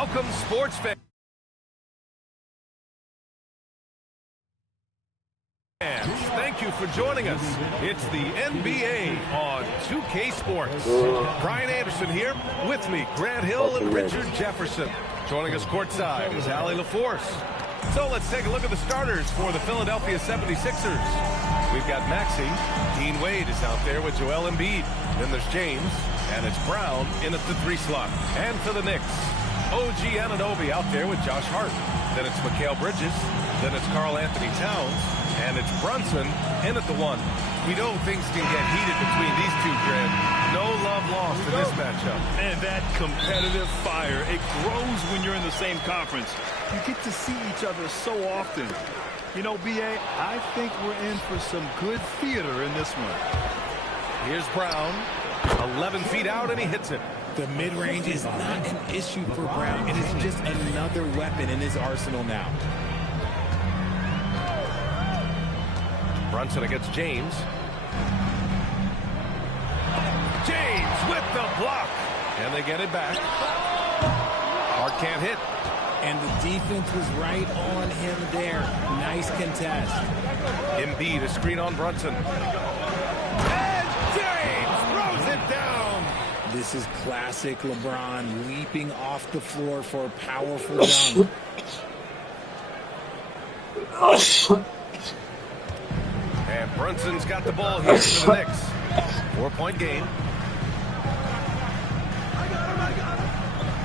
Welcome, sports fans. Thank you for joining us. It's the NBA on 2K Sports. Brian Anderson here. With me, Grant Hill and Richard Jefferson. Joining us courtside is Allie LaForce. So let's take a look at the starters for the Philadelphia 76ers. We've got Maxey. Dean Wade is out there with Joel Embiid. Then there's James, and it's Brown in at the 3 slot. And for the Knicks, OG Anunoby out there with Josh Hart. Then it's Mikal Bridges. Then it's Karl Anthony Towns. And it's Brunson in at the 1. We know things can get heated between these two, Grant. No love lost in this matchup. And that competitive fire, it grows when you're in the same conference. You get to see each other so often. You know, B.A., I think we're in for some good theater in this one. Here's Brown. 11 feet out, and he hits it. The mid-range is not an issue for Brown. It is just another weapon in his arsenal now. Brunson against James. James with the block. And they get it back. Hart can't hit. And the defense was right on him there. Nice contest. Embiid, a screen on Brunson. And James throws it down. This is classic LeBron leaping off the floor for a powerful dunk. And Brunson's got the ball here for the Knicks. 4-point game.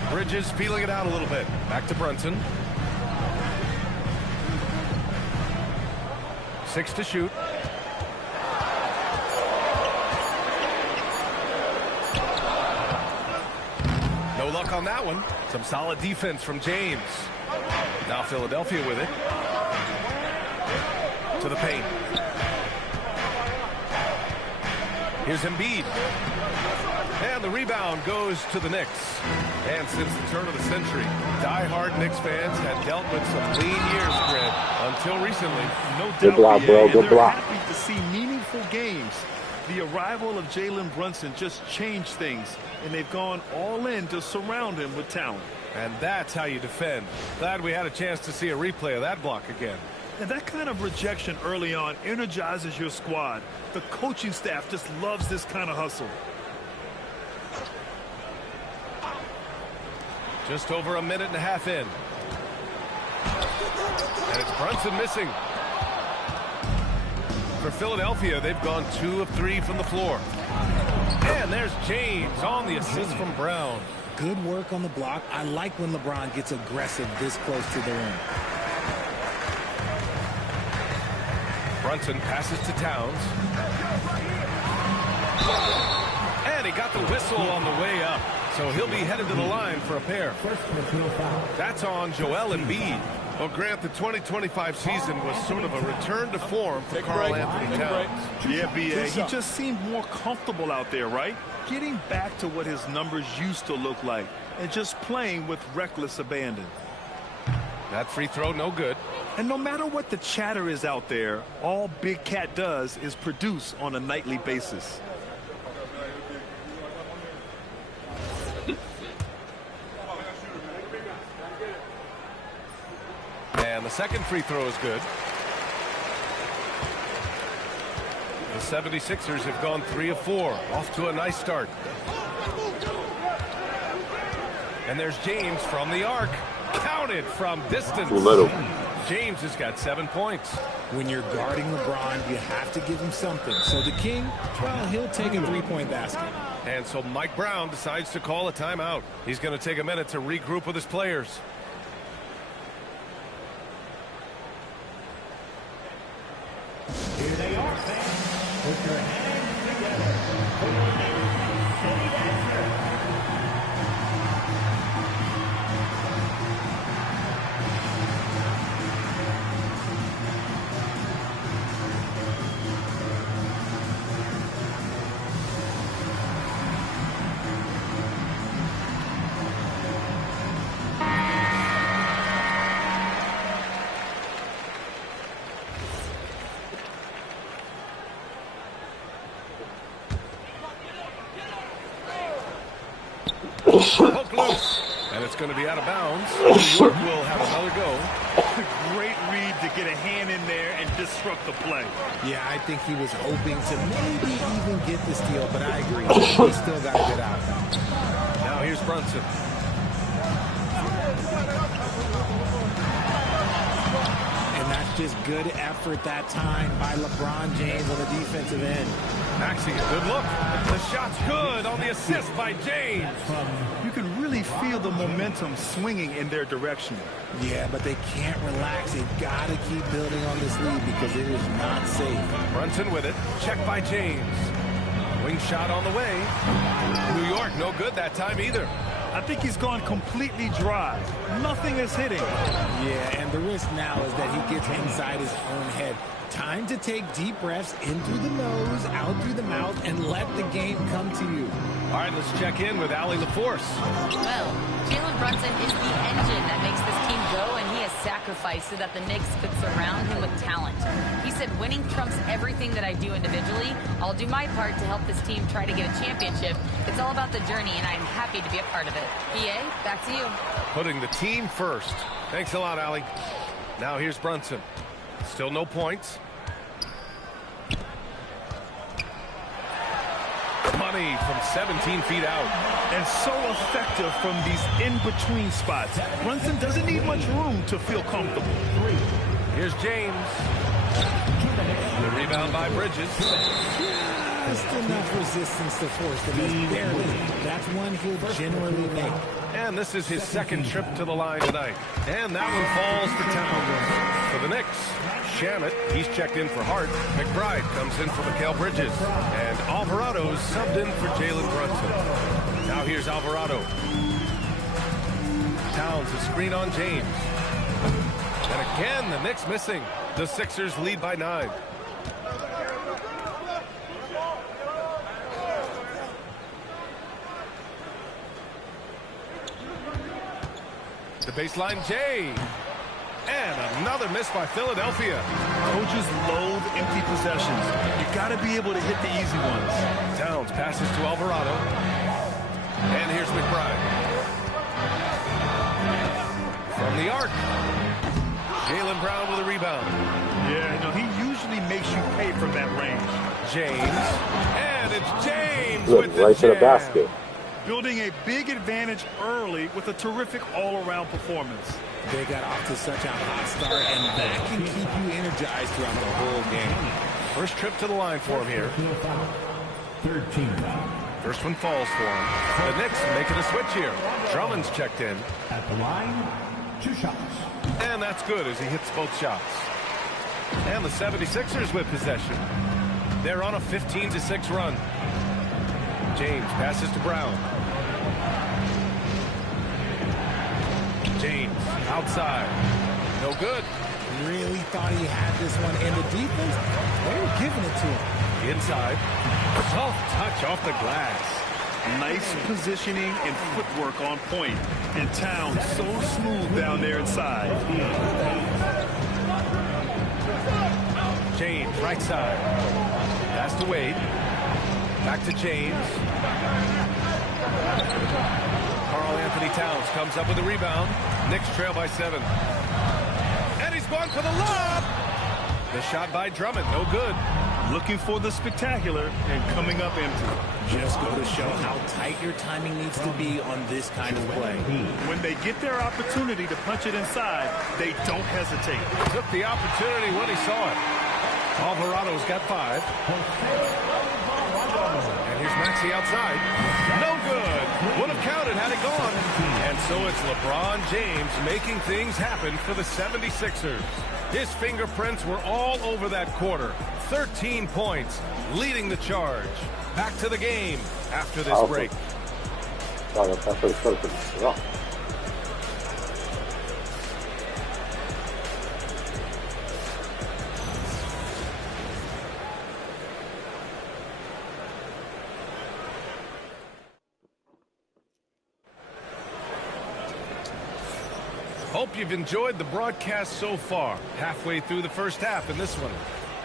Bridges feeling it out a little bit. Back to Brunson. 6 to shoot. No luck on that one. Some solid defense from James. Now Philadelphia with it. To the paint. Here's Embiid. And the rebound goes to the Knicks. And since the turn of the century, die-hard Knicks fans had dealt with some lean years, Grant, until recently. No doubt, good block, bro. Good block. Happy to see meaningful games. The arrival of Jalen Brunson just changed things, and they've gone all in to surround him with talent. And that's how you defend. Glad we had a chance to see a replay of that block again. And that kind of rejection early on energizes your squad. The coaching staff just loves this kind of hustle. Just over a minute and a half in. And it's Brunson missing. For Philadelphia, they've gone 2 of 3 from the floor. And there's James on the assist from Brown. Good work on the block. I like when LeBron gets aggressive this close to the rim. Brunson passes to Towns. And he got the whistle on the way up. So he'll be headed to the line for a pair. That's on Joel Embiid. Well, Grant, the 2025 season was sort of a return to form for Karl Anthony Towns. Yeah, B.A., he just seemed more comfortable out there, right? Getting back to what his numbers used to look like and just playing with reckless abandon. That free throw, no good. And no matter what the chatter is out there, all Big Cat does is produce on a nightly basis. And the second free throw is good. The 76ers have gone 3 of 4. Off to a nice start. And there's James from the arc. Counted from distance. James has got 7 points. When you're guarding LeBron, you have to give him something. So the King, well, he'll take a 3-point basket. And so Mike Brown decides to call a timeout. He's going to take a minute to regroup with his players. Here they are, fans. Put your hands together. Poke loose. And it's going to be out of bounds. New York will have another go. Great read to get a hand in there and disrupt the play. Yeah, I think he was hoping to maybe even get the steal, but I agree. He still got a good out. Now here's Brunson. And that's just good effort that time by LeBron James on the defensive end. Maxey, good look. The shot's good on the assist by James. You can really feel the momentum swinging in their direction. Yeah, but they can't relax. They've got to keep building on this lead because it is not safe. Brunson with it. Check by James. Wing shot on the way. New York, no good that time either. I think he's gone completely dry. Nothing is hitting. Yeah, and the risk now is that he gets inside his own head. Time to take deep breaths in through the nose, out through the mouth, and let the game come to you. All right, let's check in with Allie LaForce. Well, Jalen Brunson is the engine that makes this team go, and he has sacrificed so that the Knicks could surround him with talent. He said, winning trumps everything that I do individually. I'll do my part to help this team try to get a championship. It's all about the journey, and I'm happy to be a part of it. PA, back to you. Putting the team first. Thanks a lot, Allie. Now here's Brunson. Still no points. Money from 17 feet out. And so effective from these in-between spots. Brunson doesn't need much room to feel comfortable. Here's James. The rebound by Bridges. Just enough resistance to force the miss. Barely. That's one he'll generally make. And this is his second trip to the line tonight. And that one falls to Towns. For the Knicks, Shamet, he's checked in for Hart. McBride comes in for Mikal Bridges. And Alvarado's subbed in for Jalen Brunson. Now here's Alvarado. Towns, a screen on James. And again, the Knicks missing. The Sixers lead by 9. The baseline, Jay. And another miss by Philadelphia. Coaches loathe empty possessions. You got to be able to hit the easy ones. Towns passes to Alvarado. And here's McBride. From the arc. Jaylen Brown with a rebound. Yeah, no, he usually makes you pay from that range. James. And it's James Look, with the right to the jam. basket. Building a big advantage early with a terrific all-around performance. They got off to such a hot start, and that can keep you energized throughout the whole game. First trip to the line for him here. 13. First one falls for him. The Knicks making a switch here. Drummond's checked in. At the line, 2 shots. And that's good as he hits both shots. And the 76ers with possession. They're on a 15-6 run. James passes to Brown. James outside. No good. Really thought he had this one, and the defense, they were giving it to him. Inside. Soft touch off the glass. Nice positioning and footwork on point. And Towns so smooth down there inside. James, right side. Pass to Wade. Back to James. Karl Anthony Towns comes up with a rebound. Knicks trail by 7. And he's going for the lob. The shot by Drummond, no good. Looking for the spectacular and coming up empty. Just go to show how tight your timing needs to be on this kind of play. When they get their opportunity to punch it inside, they don't hesitate. Took the opportunity when he saw it. Alvarado's got 5. And here's Maxey outside. No good. Would have counted had it gone. And so it's LeBron James making things happen for the 76ers. His fingerprints were all over that quarter. 13 points, leading the charge. Back to the game after this break. Hope you've enjoyed the broadcast so far. Halfway through the first half in this one.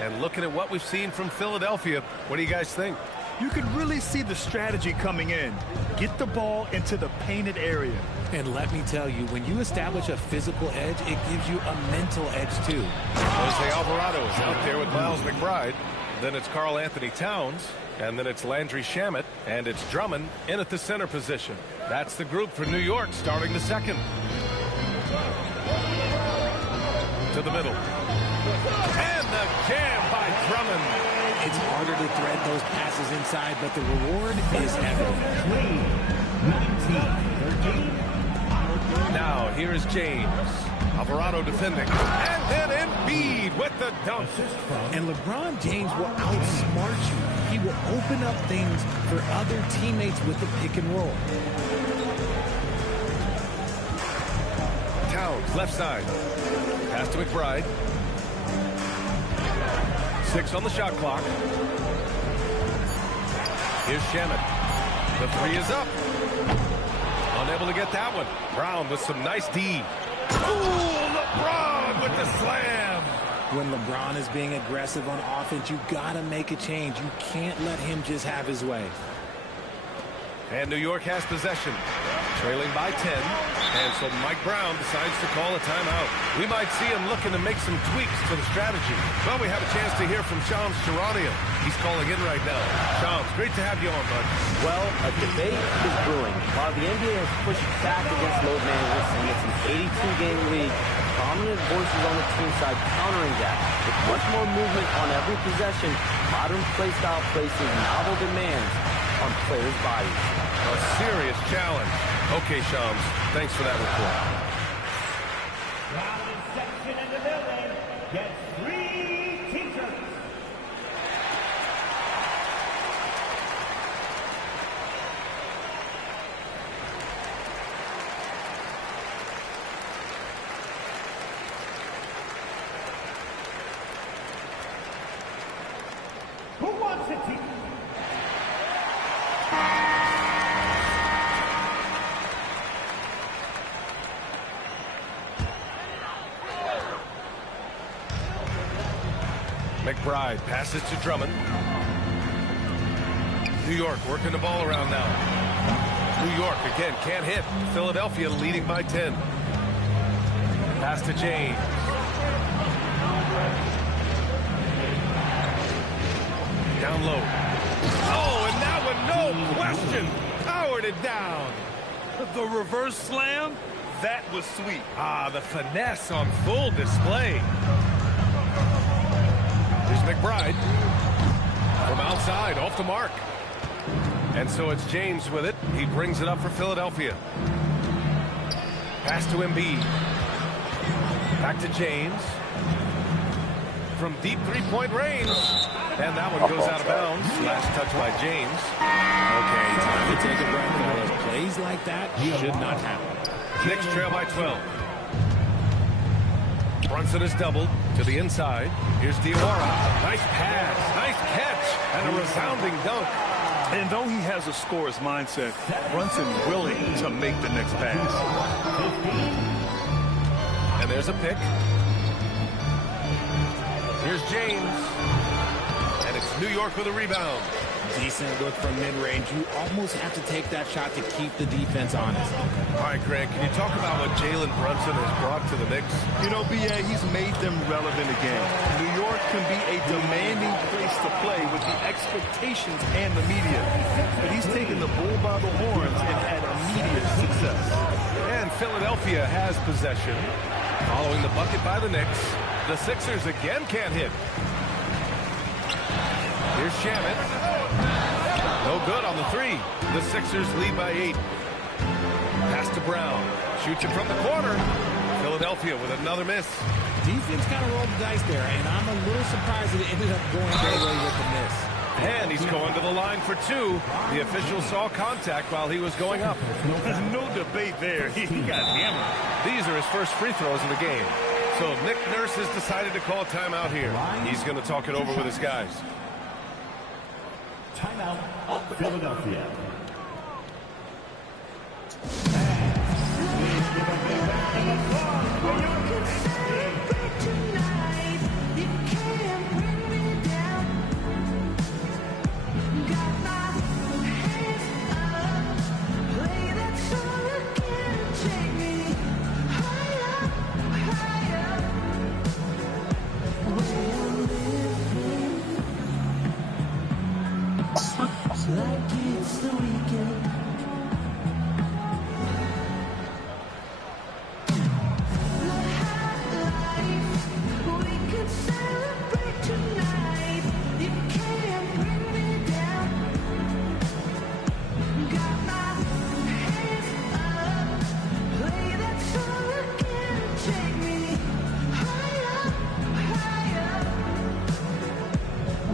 And looking at what we've seen from Philadelphia, what do you guys think? You can really see the strategy coming in. Get the ball into the painted area. And let me tell you, when you establish a physical edge, it gives you a mental edge, too. Jose Alvarado is out there with Miles McBride. Then it's Karl Anthony Towns. And then it's Landry Shamet. And it's Drummond in at the center position. That's the group for New York starting the second. To the middle. And the jam by Drummond. It's harder to thread those passes inside, but the reward is evident. 19-13. Now, here's James. Alvarado defending. And then Embiid with the dunk. And LeBron James will outsmart you. He will open up things for other teammates with the pick and roll. Towns, left side. Pass to McBride. 6 on the shot clock. Here's Shamet. The three is up. Unable to get that one. Brown with some nice D. Ooh, LeBron with the slam. When LeBron is being aggressive on offense, you gotta make a change. You can't let him just have his way. And New York has possession. Trailing by 10. And so Mike Brown decides to call a timeout. We might see him looking to make some tweaks to the strategy. Well, we have a chance to hear from Shams Charania. He's calling in right now. Shams, great to have you on, bud. Well, a debate is brewing. While the NBA has pushed back against load management and it's an 82-game league, prominent voices on the team side countering that. With much more movement on every possession, modern play style places novel demands on players' bodies. A serious challenge. Okay, Shams, thanks for that report. Crowded section in the building. Get 3 t-shirts. Who wants a t-shirt? McBride passes to Drummond. New York working the ball around now. New York again can't hit. Philadelphia leading by 10. Pass to James. Down low. Oh, and that one, no question, powered it down. The reverse slam, that was sweet. Ah, the finesse on full display. Here's McBride from outside, off the mark. And so it's James with it. He brings it up for Philadelphia. Pass to Embiid. Back to James. From deep three-point range. And that one goes out of bounds. Last touch by James. Okay, time to take a breath, fellas. Plays like that should not happen. Knicks trail by 12. Brunson is doubled to the inside. Here's Diawara. Nice pass, nice catch, and a resounding dunk. And though he has a scorer's mindset, Brunson willing to make the next pass. And there's a pick. Here's James. And it's New York with a rebound. Decent look from mid-range. You almost have to take that shot to keep the defense honest. All right, Greg, can you talk about what Jalen Brunson has brought to the Knicks? You know, B.A., he's made them relevant again. New York can be a demanding place to play with the expectations and the media. But he's taken the bull by the horns and had immediate success. And Philadelphia has possession. Following the bucket by the Knicks. The Sixers again can't hit. Here's Shamet. No good on the three. The Sixers lead by 8. Pass to Brown. Shoots it from the corner. Philadelphia with another miss. Defense kind of rolled the dice there, and I'm a little surprised that it ended up going their way with the miss. And he's going to the line for 2. The official saw contact while he was going up. No debate there. He got hammered. These are his first free throws of the game. So Nick Nurse has decided to call a timeout here. He's going to talk it over with his guys. Timeout, Philadelphia. You can't bring me down. Got my like it's the weekend. We could celebrate tonight. You can't bring me down. Got my hands up. Play that song again. Take me higher, higher.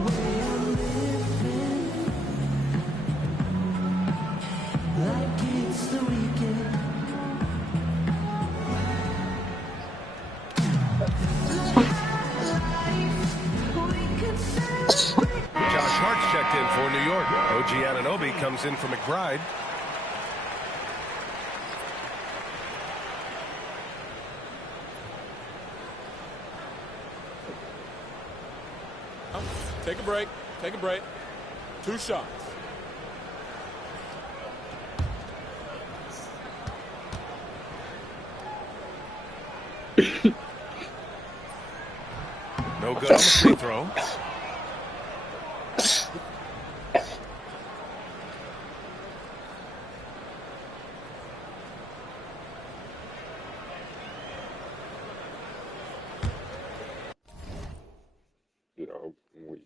Way I'm living like it's the weekend. Josh Hart's checked in for New York. OG Anunoby comes in for McBride. Take a break. Take a break. 2 shots. No good on the free throw. You know, we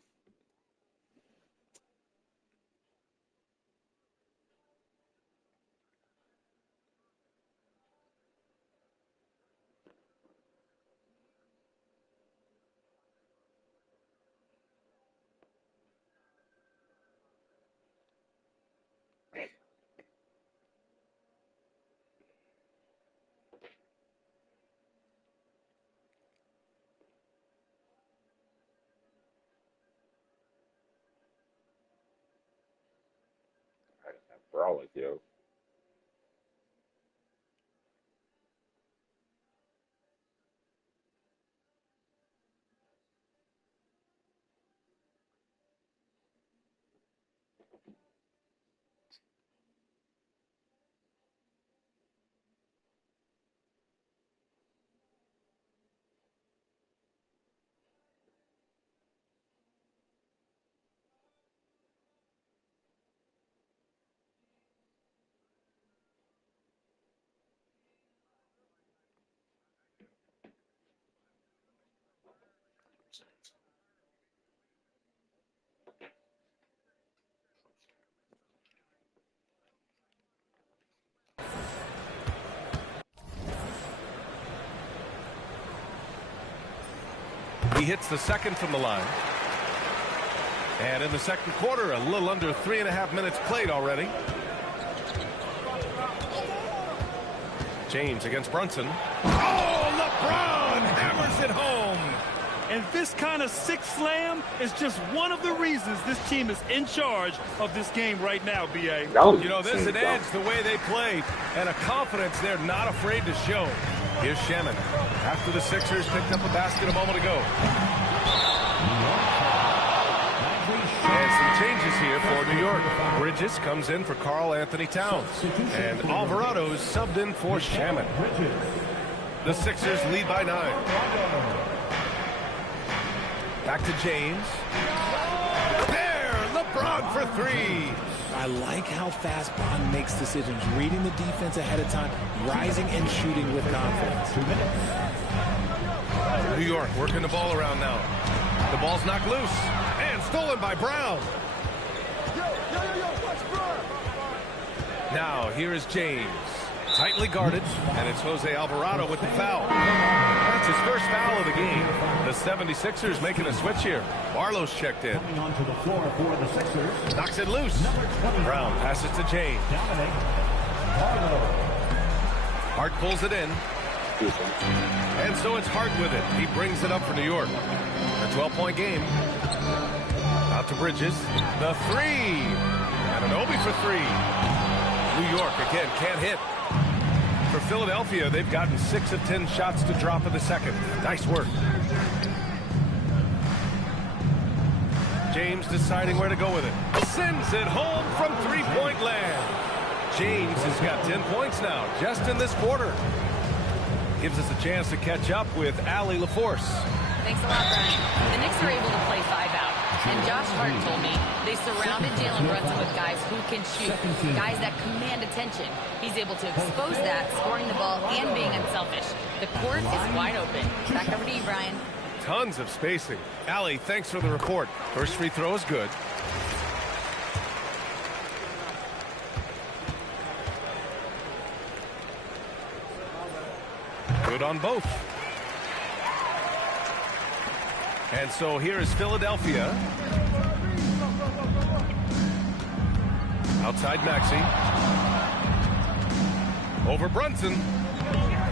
frolic, yo. He hits the second from the line. And in the second quarter, a little under 3.5 minutes played already. James against Brunson. Oh, LeBron hammers it home. And this kind of sick slam is just one of the reasons this team is in charge of this game right now, B.A. You know, there's an edge the way they play and a confidence they're not afraid to show. Here's Shaman after the Sixers picked up a basket a moment ago. And some changes here for New York. Bridges comes in for Karl Anthony Towns. And Alvarado's subbed in for Shaman. The Sixers lead by 9. Back to James. There, LeBron for 3. I like how fast Bond makes decisions, reading the defense ahead of time, rising and shooting with confidence. New York working the ball around now. The ball's knocked loose and stolen by Brown. Now here is James. Tightly guarded, and it's Jose Alvarado with the foul. That's his first foul of the game. The 76ers making a switch here. Barlow's checked in. Onto the floor for the Sixers. Knocks it loose. Brown passes to James. Hart pulls it in. And so it's Hart with it. He brings it up for New York. A 12-point game. Out to Bridges. The 3. Anunoby for 3. New York again can't hit. For Philadelphia, they've gotten 6 of 10 shots to drop in the second. Nice work. James deciding where to go with it. Sends it home from three-point land. James has got 10 points now, just in this quarter. Gives us a chance to catch up with Allie LaForce. Thanks a lot, Brian. The Knicks are able to play 5 out. And Josh Hart told me they surrounded Jalen Brunson with guys who can shoot, guys that command attention. He's able to expose that, scoring the ball and being unselfish. The court is wide open. Back over to you, Brian. Tons of spacing. Allie, thanks for the report. First free throw is good. Good on both. And so here is Philadelphia. Outside Maxey. Over Brunson.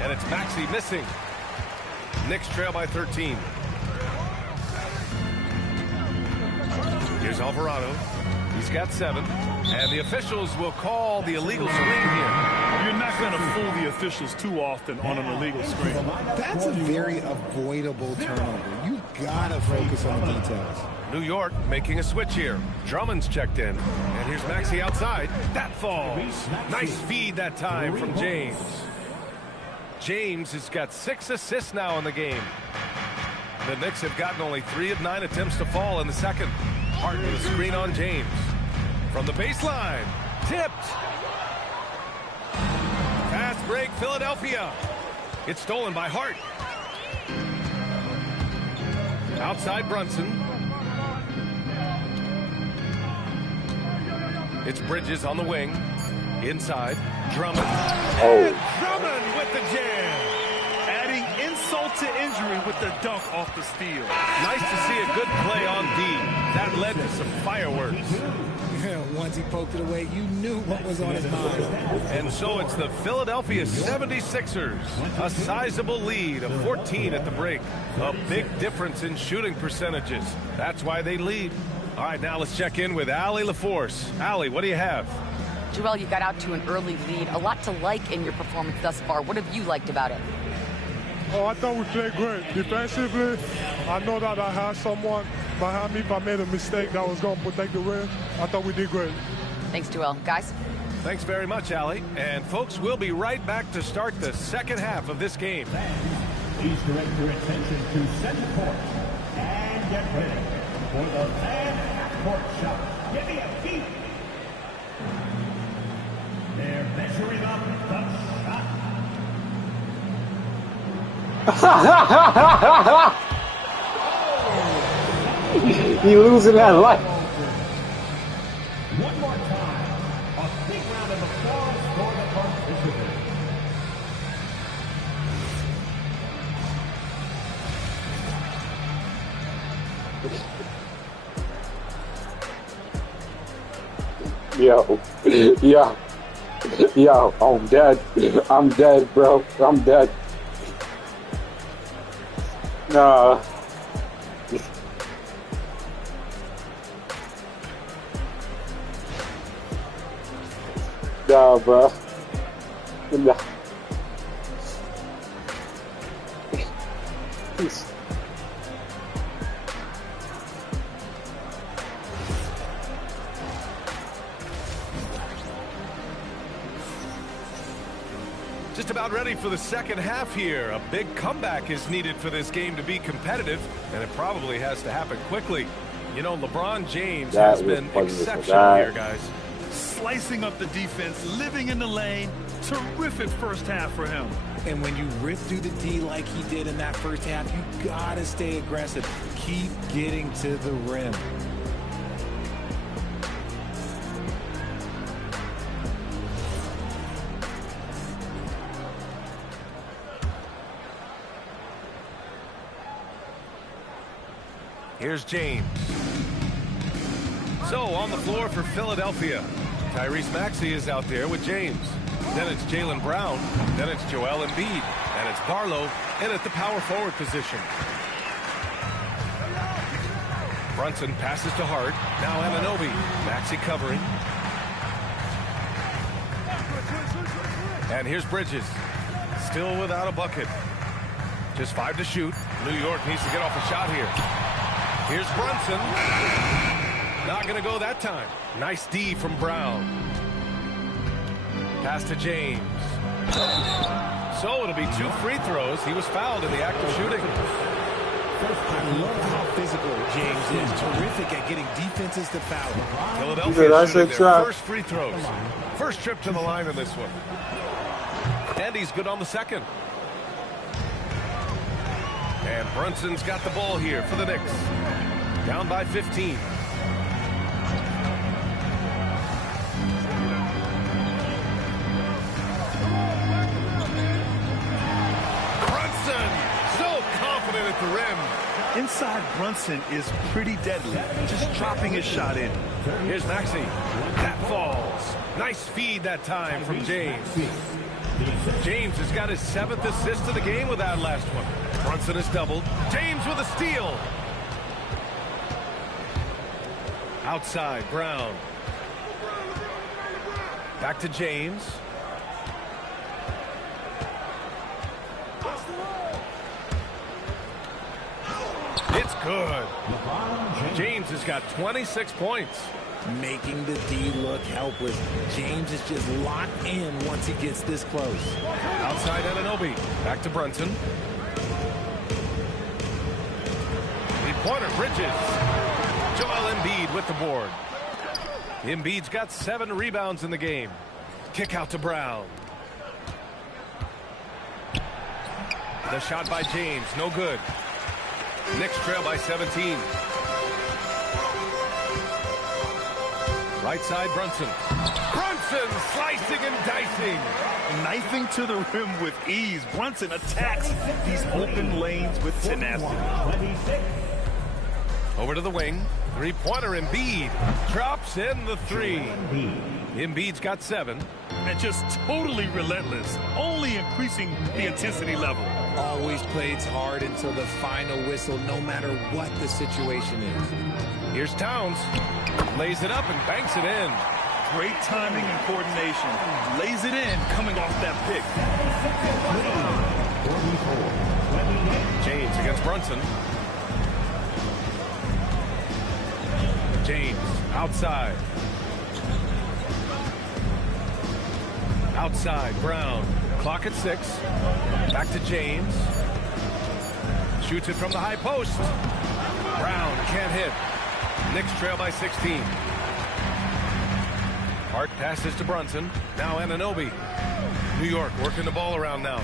And it's Maxey missing. Knicks trail by 13. Here's Alvarado. He's got 7. And the officials will call the illegal screen here. You're not going to fool the officials too often on an illegal screen. That's a very avoidable turnover. You gotta focus on the details. New York making a switch here. Drummond's checked in. And here's Maxey outside. That falls. Nice feed that time from James. James has got 6 assists now in the game. The Knicks have gotten only 3 of 9 attempts to fall in the second. Hart with a screen on James. From the baseline. Tipped. Fast break, Philadelphia. It's stolen by Hart. Outside Brunson. It's Bridges on the wing. Inside. Drummond. And Drummond with the jam. Adding insult to injury with the dunk off the steal. Nice to see a good play on D. That led to some fireworks. Once he poked it away, you knew what was on his mind. And so it's the Philadelphia 76ers. A sizable lead of 14 at the break. A big difference in shooting percentages. That's why they lead. All right, now let's check in with Allie LaForce. Allie, what do you have? Joel, you got out to an early lead. A lot to like in your performance thus far. What have you liked about it? Oh, I thought we played great. Defensively, I know that I had someone behind me if I made a mistake that was going to protect the rim. I thought we did great. Thanks, Joel. Guys? Thanks very much, Allie. And folks, we'll be right back to start the second half of this game. Please direct your attention to center court and get ready for the man half-court shot. Give me a beat. They're measuring up the shot. You losing that life. One more time. A big round of applause for the participants. Yo, I'm dead. I'm dead, bro. I'm dead. Nah. Nah, bro. Nah. Just about ready for the second half here. A big comeback is needed for this game to be competitive, and it probably has to happen quickly. You know, LeBron James has been exceptional here, guys. Slicing up the defense, living in the lane. Terrific first half for him. And when you rip through the D like he did in that first half, you gotta stay aggressive. Keep getting to the rim. Here's James. So on the floor for Philadelphia, Tyrese Maxey is out there with James. Then it's Jaylen Brown. Then it's Joel Embiid. And it's Barlow in at the power forward position. Brunson passes to Hart. Now Anunoby. Maxey covering. And here's Bridges. Still without a bucket. Just 5 to shoot. New York needs to get off a shot here. Here's Brunson. Not going to go that time. Nice D from Brown. Pass to James. So it'll be 2 free throws. He was fouled in the act of shooting. I love how physical James is. Terrific at getting defenses to foul. Philadelphia shooting their first free throws. First trip to the line in this one. And he's good on the second. And Brunson's got the ball here for the Knicks. Down by 15. At the rim. Inside Brunson is pretty deadly, just dropping his shot in. Here's Maxey. That falls. Nice feed that time from James. James has got his 7th assist of the game with that last one. Brunson is doubled. James with a steal. Outside, Brown. Back to James. It's good. James has got 26 points. Making the D look helpless. James is just locked in once he gets this close. Outside Anunoby. Back to Brunson. Three-pointer, Bridges. Joel Embiid with the board. Embiid's got 7 rebounds in the game. Kick out to Brown. The shot by James, no good. Knicks trail by 17. Right side, Brunson. Brunson slicing and dicing. Knifing to the rim with ease. Brunson attacks these open lanes with tenacity. Over to the wing. Three-pointer, Embiid. Drops in the 3. Embiid's got 7. And just totally relentless. Only increasing the intensity level. Always plays hard until the final whistle, no matter what the situation is. Here's Towns. Lays it up and banks it in. Great timing and coordination. Lays it in coming off that pick. James against Brunson. James outside. Outside, Brown. Clock at 6. Back to James. Shoots it from the high post. Brown can't hit. Knicks trail by 16. Hart passes to Brunson. Now Anunoby. New York working the ball around now.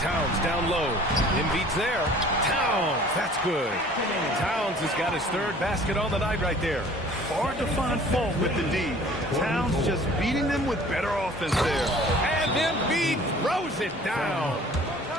Towns down low. Embiid's there. Towns, that's good. Towns has got his 3rd basket on the night right there. Hard to find fault with the D. Towns just beating them with better offense there. And Embiid throws it down.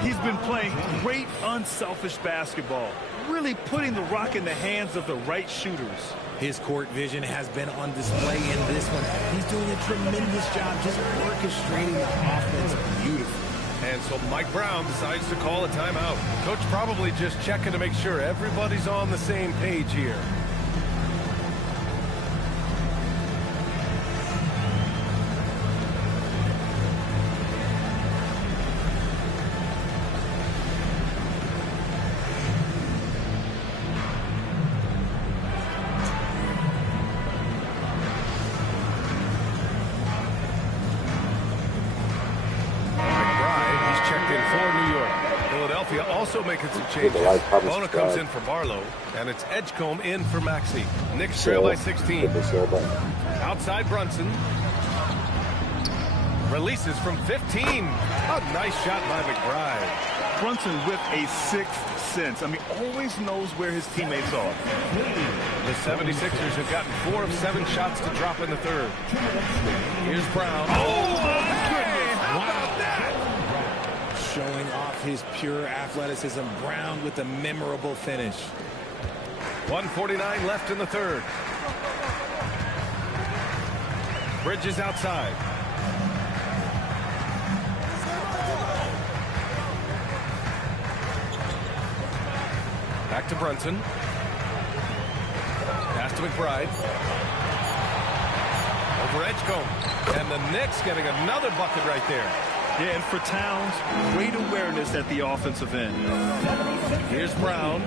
He's been playing great unselfish basketball. Really putting the rock in the hands of the right shooters. His court vision has been on display in this one. He's doing a tremendous job just orchestrating the offense beautifully. And so Mike Brown decides to call a timeout. Coach probably just checking to make sure everybody's on the same page here. Also making some changes. Bona comes in for Barlow, and it's Edgecombe in for Maxey. Knicks trail by 16. Outside Brunson. Releases from 15. A nice shot by McBride. Brunson with a 6th sense. I mean, always knows where his teammates are. The 76ers have gotten 4 of 7 shots to drop in the 3rd. Here's Brown. Oh, my goodness. How about that? Showing off his pure athleticism. Brown with a memorable finish. 1:49 left in the 3rd. Bridges outside. Back to Brunson. Pass to McBride. Over Edgecombe. And the Knicks getting another bucket right there. Yeah, and for Towns, great awareness at the offensive end. Here's Brown.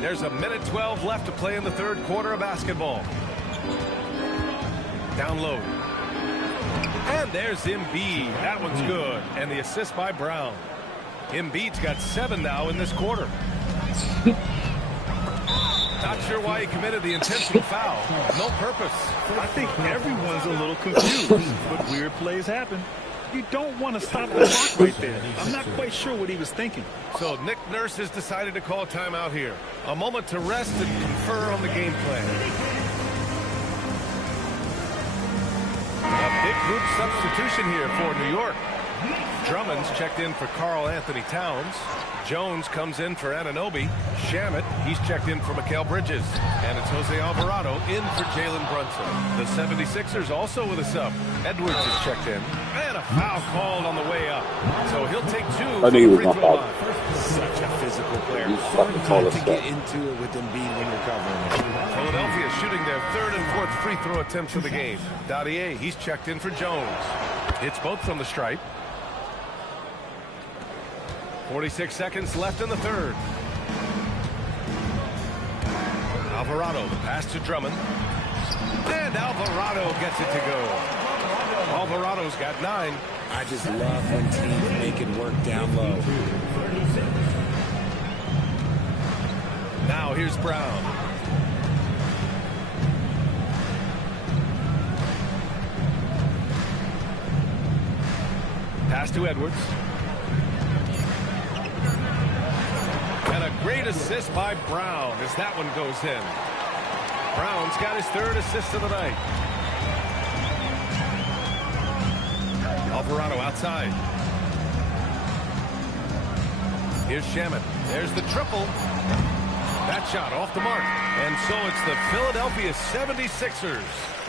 There's a minute 12 left to play in the 3rd quarter of basketball. Down low. And there's Embiid. That one's good. And the assist by Brown. Embiid's got 7 now in this quarter. Not sure why he committed the intentional foul. No purpose. I think everyone's a little confused, but weird plays happen. You don't want to stop the clock right there. I'm not quite sure what he was thinking. So Nick Nurse has decided to call timeout here. A moment to rest and confer on the game plan. A big group substitution here for New York. Drummond's checked in for Karl Anthony Towns. Jones comes in for Anunoby. Shamet, he's checked in for Mikal Bridges. And it's Jose Alvarado in for Jalen Brunson. The 76ers also with a sub. Edwards is checked in. And a foul called on the way up. So he'll take 2 I think he was free not throw fouled. line. Such a physical player. He's Hard fucking not tall to as get fuck. into it with Embiid when you're covering him. Philadelphia shooting their 3rd and 4th free throw attempts of the game. Dottier, he's checked in for Jones. Hits both from the stripe. 46 seconds left in the 3rd. Alvarado, the pass to Drummond. And Alvarado gets it to go. Alvarado's got 9. I just love when teams make it work down low. Now here's Brown. Pass to Edwards. And a great assist by Brown as that one goes in. Brown's got his 3rd assist of the night. Alvarado outside. Here's Shamet. There's the triple. That shot off the mark. And so it's the Philadelphia 76ers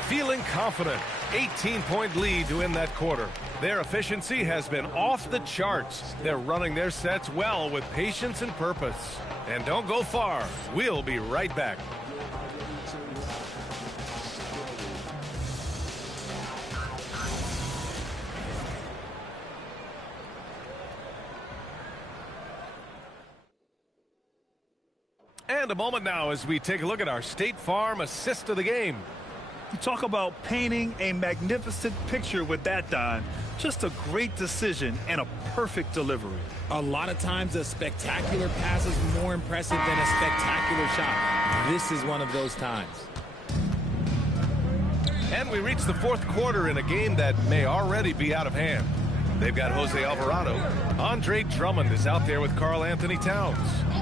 feeling confident. 18-point lead to end that quarter. Their efficiency has been off the charts. They're running their sets well with patience and purpose. And don't go far. We'll be right back. And a moment now as we take a look at our State Farm assist of the game. You talk about painting a magnificent picture with that, Don. Just a great decision and a perfect delivery. A lot of times a spectacular pass is more impressive than a spectacular shot. This is one of those times. And we reach the 4th quarter in a game that may already be out of hand. They've got Jose Alvarado. Andre Drummond is out there with Karl Anthony Towns.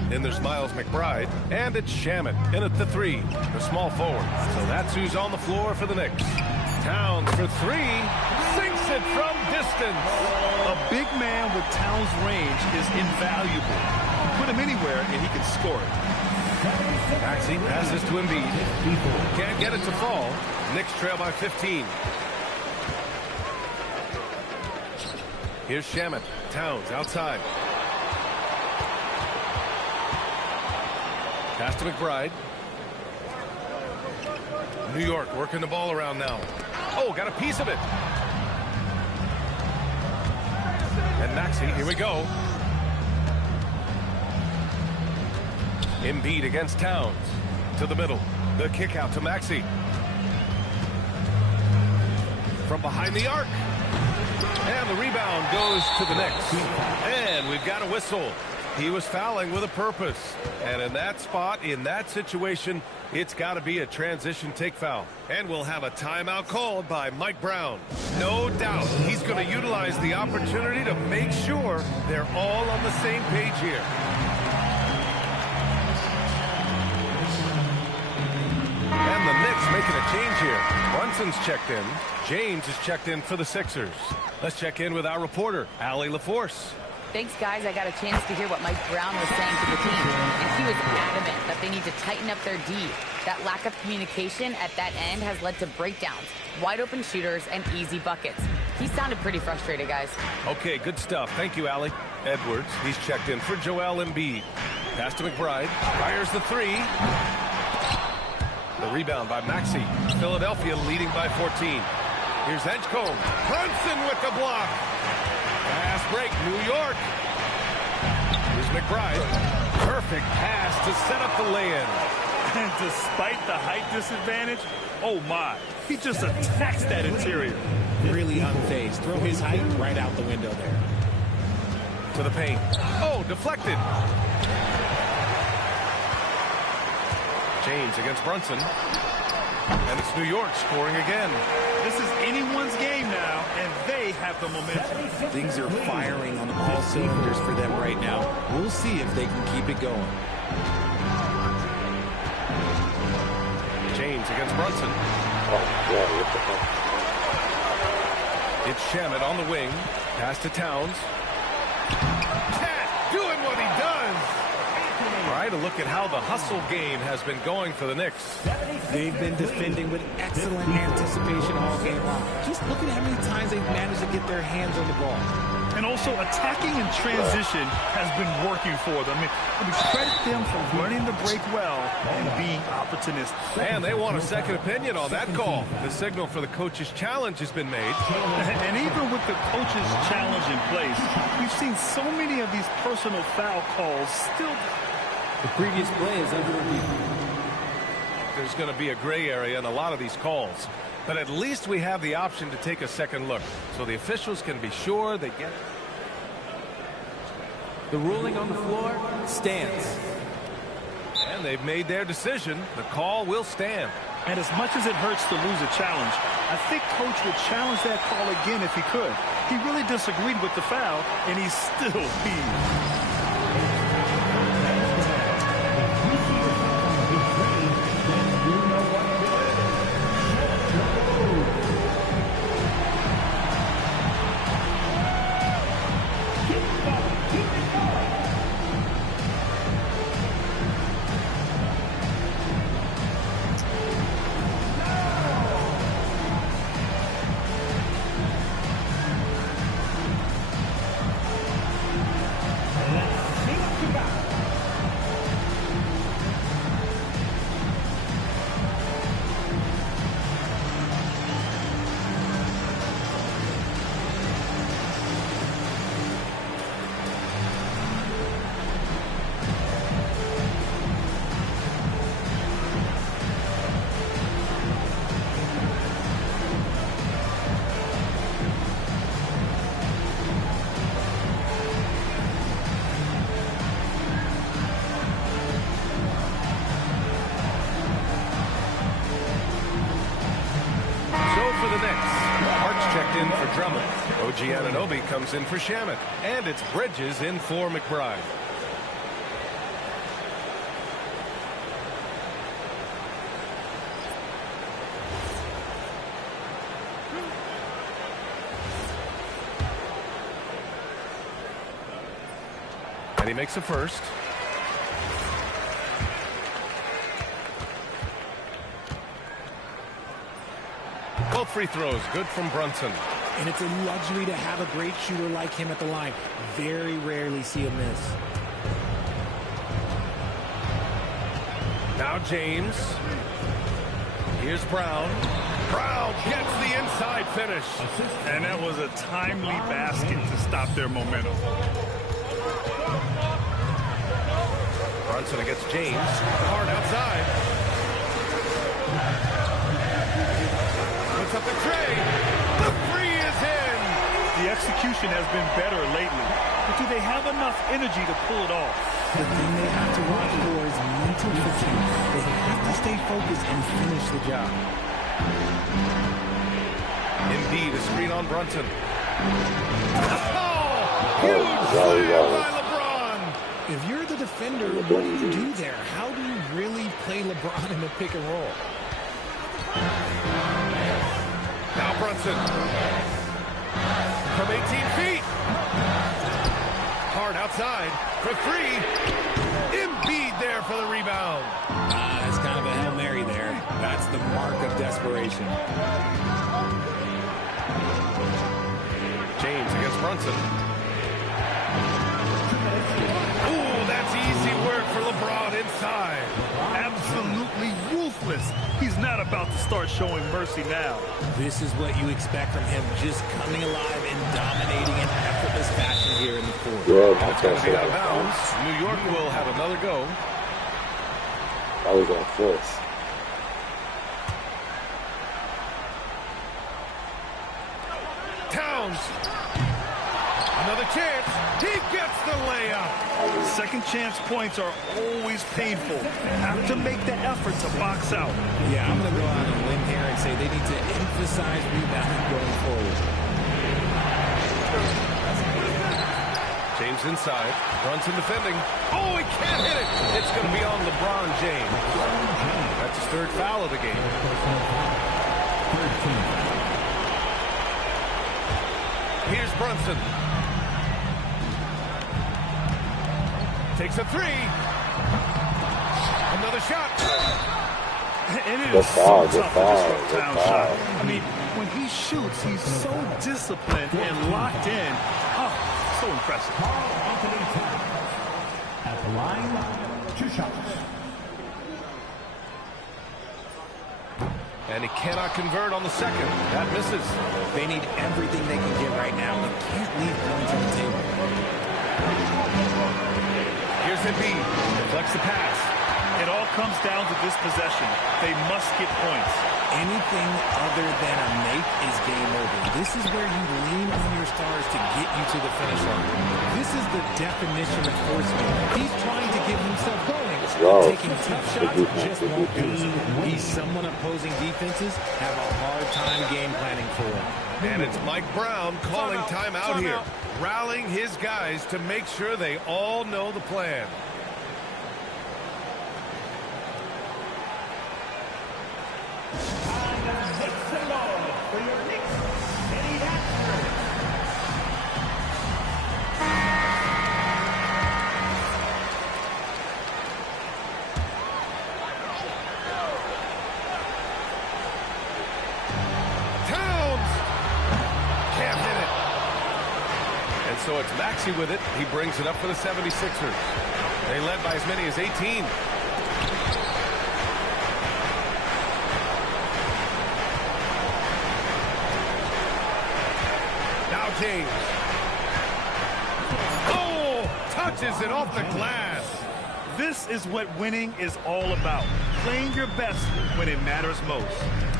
Then there's Miles McBride. And it's Shamet in at the 3, the small forward. So that's who's on the floor for the Knicks. Towns for 3. Sinks it from distance. A big man with Towns' range is invaluable. Put him anywhere and he can score it. Maxey passes to Embiid. Can't get it to fall. Knicks trail by 15. Here's Shamet. Towns outside. Pass to McBride. New York working the ball around now. Oh, got a piece of it. And Maxey, here we go. Embiid against Towns. To the middle. The kick out to Maxey. From behind the arc. And the rebound goes to the Knicks. And we've got a whistle. He was fouling with a purpose. And in that spot, in that situation, it's got to be a transition take foul. And we'll have a timeout called by Mike Brown. No doubt he's going to utilize the opportunity to make sure they're all on the same page here. And the Knicks making a change here. Brunson's checked in. James is checked in for the Sixers. Let's check in with our reporter, Allie LaForce. Thanks, guys. I got a chance to hear what Mike Brown was saying to the team, and he was adamant that they need to tighten up their D. That lack of communication at that end has led to breakdowns, wide open shooters, and easy buckets. He sounded pretty frustrated, guys. Okay, good stuff. Thank you, Allie. Edwards, he's checked in for Joel Embiid. Pass to McBride. Fires the 3. The rebound by Maxey. Philadelphia leading by 14. Here's Edgecombe. Brunson with the block. Fast break, New York. Here's McBride. Perfect pass to set up the lay-in. And despite the height disadvantage, oh my, he just attacks that interior. really unfazed. Throw his height right out the window there. To the paint. Oh, deflected. James against Brunson. And it's New York scoring again. This is anyone's game now, and they have the momentum. Things are firing on all cylinders for them right now. We'll see if they can keep it going. James against Brunson. Oh, yeah, what the fuck? It's Shamet on the wing. Pass to Towns. Cat doing what he does. All right, a look at how the hustle game has been going for the Knicks. They've been defending with excellent anticipation all game long. Just look at how many times they've managed to get their hands on the ball. And also attacking in transition has been working for them. I mean, credit them for learning the break well and being opportunistic. And they want a second opinion on that call. The signal for the coach's challenge has been made. And even with the coach's challenge in place, we've seen so many of these personal foul calls still. The previous play is under review. There's going to be a gray area in a lot of these calls. But at least we have the option to take a second look. So the officials can be sure they get it. The ruling on the floor stands. And they've made their decision. The call will stand. And as much as it hurts to lose a challenge, I think Coach would challenge that call again if he could. He really disagreed with the foul, and he's still heaved. In for Drummond. OG Anunoby comes in for Shamet. And it's Bridges in for McBride. And he makes a first. Both free throws good from Brunson. And it's a luxury to have a great shooter like him at the line. Very rarely see a miss. Now James. Here's Brown. Brown gets the inside finish. And that was a timely basket to stop their momentum. Brunson against James. Hard outside. Puts up the tray. The three is in. The execution has been better lately. But do they have enough energy to pull it off? The thing they have to watch for is mental fatigue. They have to stay focused and finish the job. Indeed, a screen on Brunson. Oh! Huge slam by LeBron! If you're the defender, what do you do there? How do you really play LeBron in the pick and roll? Now Brunson. From 18 feet. Hard outside for three. Embiid there for the rebound. That's kind of a Hail Mary there. That's the mark of desperation. James against Brunson. Ooh, that's easy work for LeBron inside. Absolutely ruthless. He's not about to start showing mercy now. This is what you expect from him, just coming alive and dominating in effortless fashion here in the fourth. Yeah, It's going to be out of bounds. New York will have another go. I was on first. James. Another chance. He gets the layup. Second chance points are always painful. Have to make the effort to box out. Yeah, I'm going to go out on a limb here and say they need to emphasize rebounding going forward. James inside. Brunson defending. Oh, he can't hit it. It's going to be on LeBron James. That's his third foul of the game. Here's Brunson. Takes a three. Another shot. And it is so tough to disrupt town shot. I mean, when he shoots, he's so disciplined and locked in. Oh, so impressive. Anthony Towns at the line, 2 shots. And he cannot convert on the second. That misses. They need everything they can get right now. They can't leave points on the table. Here's Embiid. Deflects the pass. It all comes down to this possession. They must get points. Anything other than a make is game over. This is where you lean on your stars to get you to the finish line. This is the definition of forceman. He's trying to get himself going. Taking tough shots just won't do it. He's someone opposing defenses have a hard time game planning for. And it's Mike Brown calling timeout here. Rallying his guys to make sure they all know the plan. So it's Maxey with it. He brings it up for the 76ers. They led by as many as 18. Now James. Oh, touches it off the glass. This is what winning is all about. Playing your best when it matters most.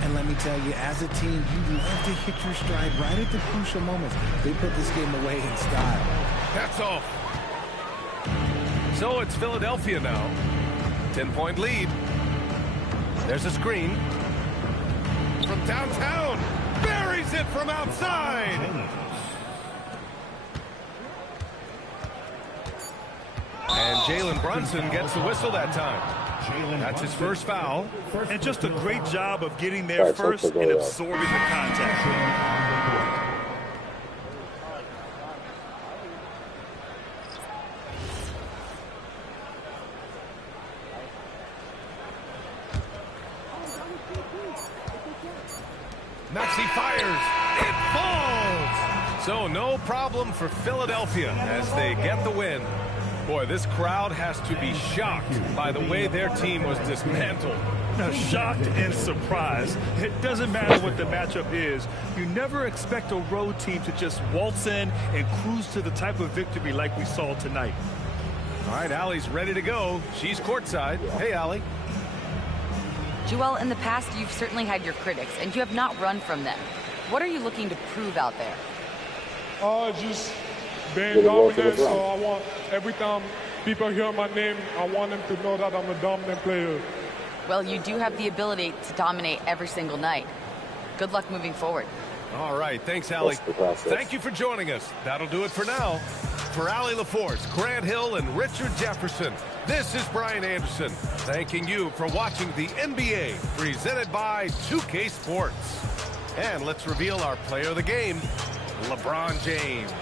And let me tell you, as a team, you love to hit your stride right at the crucial moments. They put this game away in style. That's off. So it's Philadelphia now. 10-point lead. There's a screen. From downtown. Buries it from outside. And Jalen Brunson gets the whistle that time. That's his first foul. And just a great job of getting there first and absorbing the contact. Maxey fires. It falls. So no problem for Philadelphia as they get the win. Boy, this crowd has to be shocked by the way their team was dismantled. Now, shocked and surprised. It doesn't matter what the matchup is. You never expect a road team to just waltz in and cruise to the type of victory like we saw tonight. All right, Allie's ready to go. She's courtside. Hey, Allie. Joel, in the past, you've certainly had your critics, and you have not run from them. What are you looking to prove out there? Just being dominant, so I want every time people hear my name, I want them to know that I'm a dominant player. Well, you do have the ability to dominate every single night. Good luck moving forward. All right, thanks, Allie. Thank you for joining us. That'll do it for now. For Allie LaForce, Grant Hill, and Richard Jefferson, this is Brian Anderson, thanking you for watching the NBA, presented by 2K Sports. And let's reveal our player of the game, LeBron James.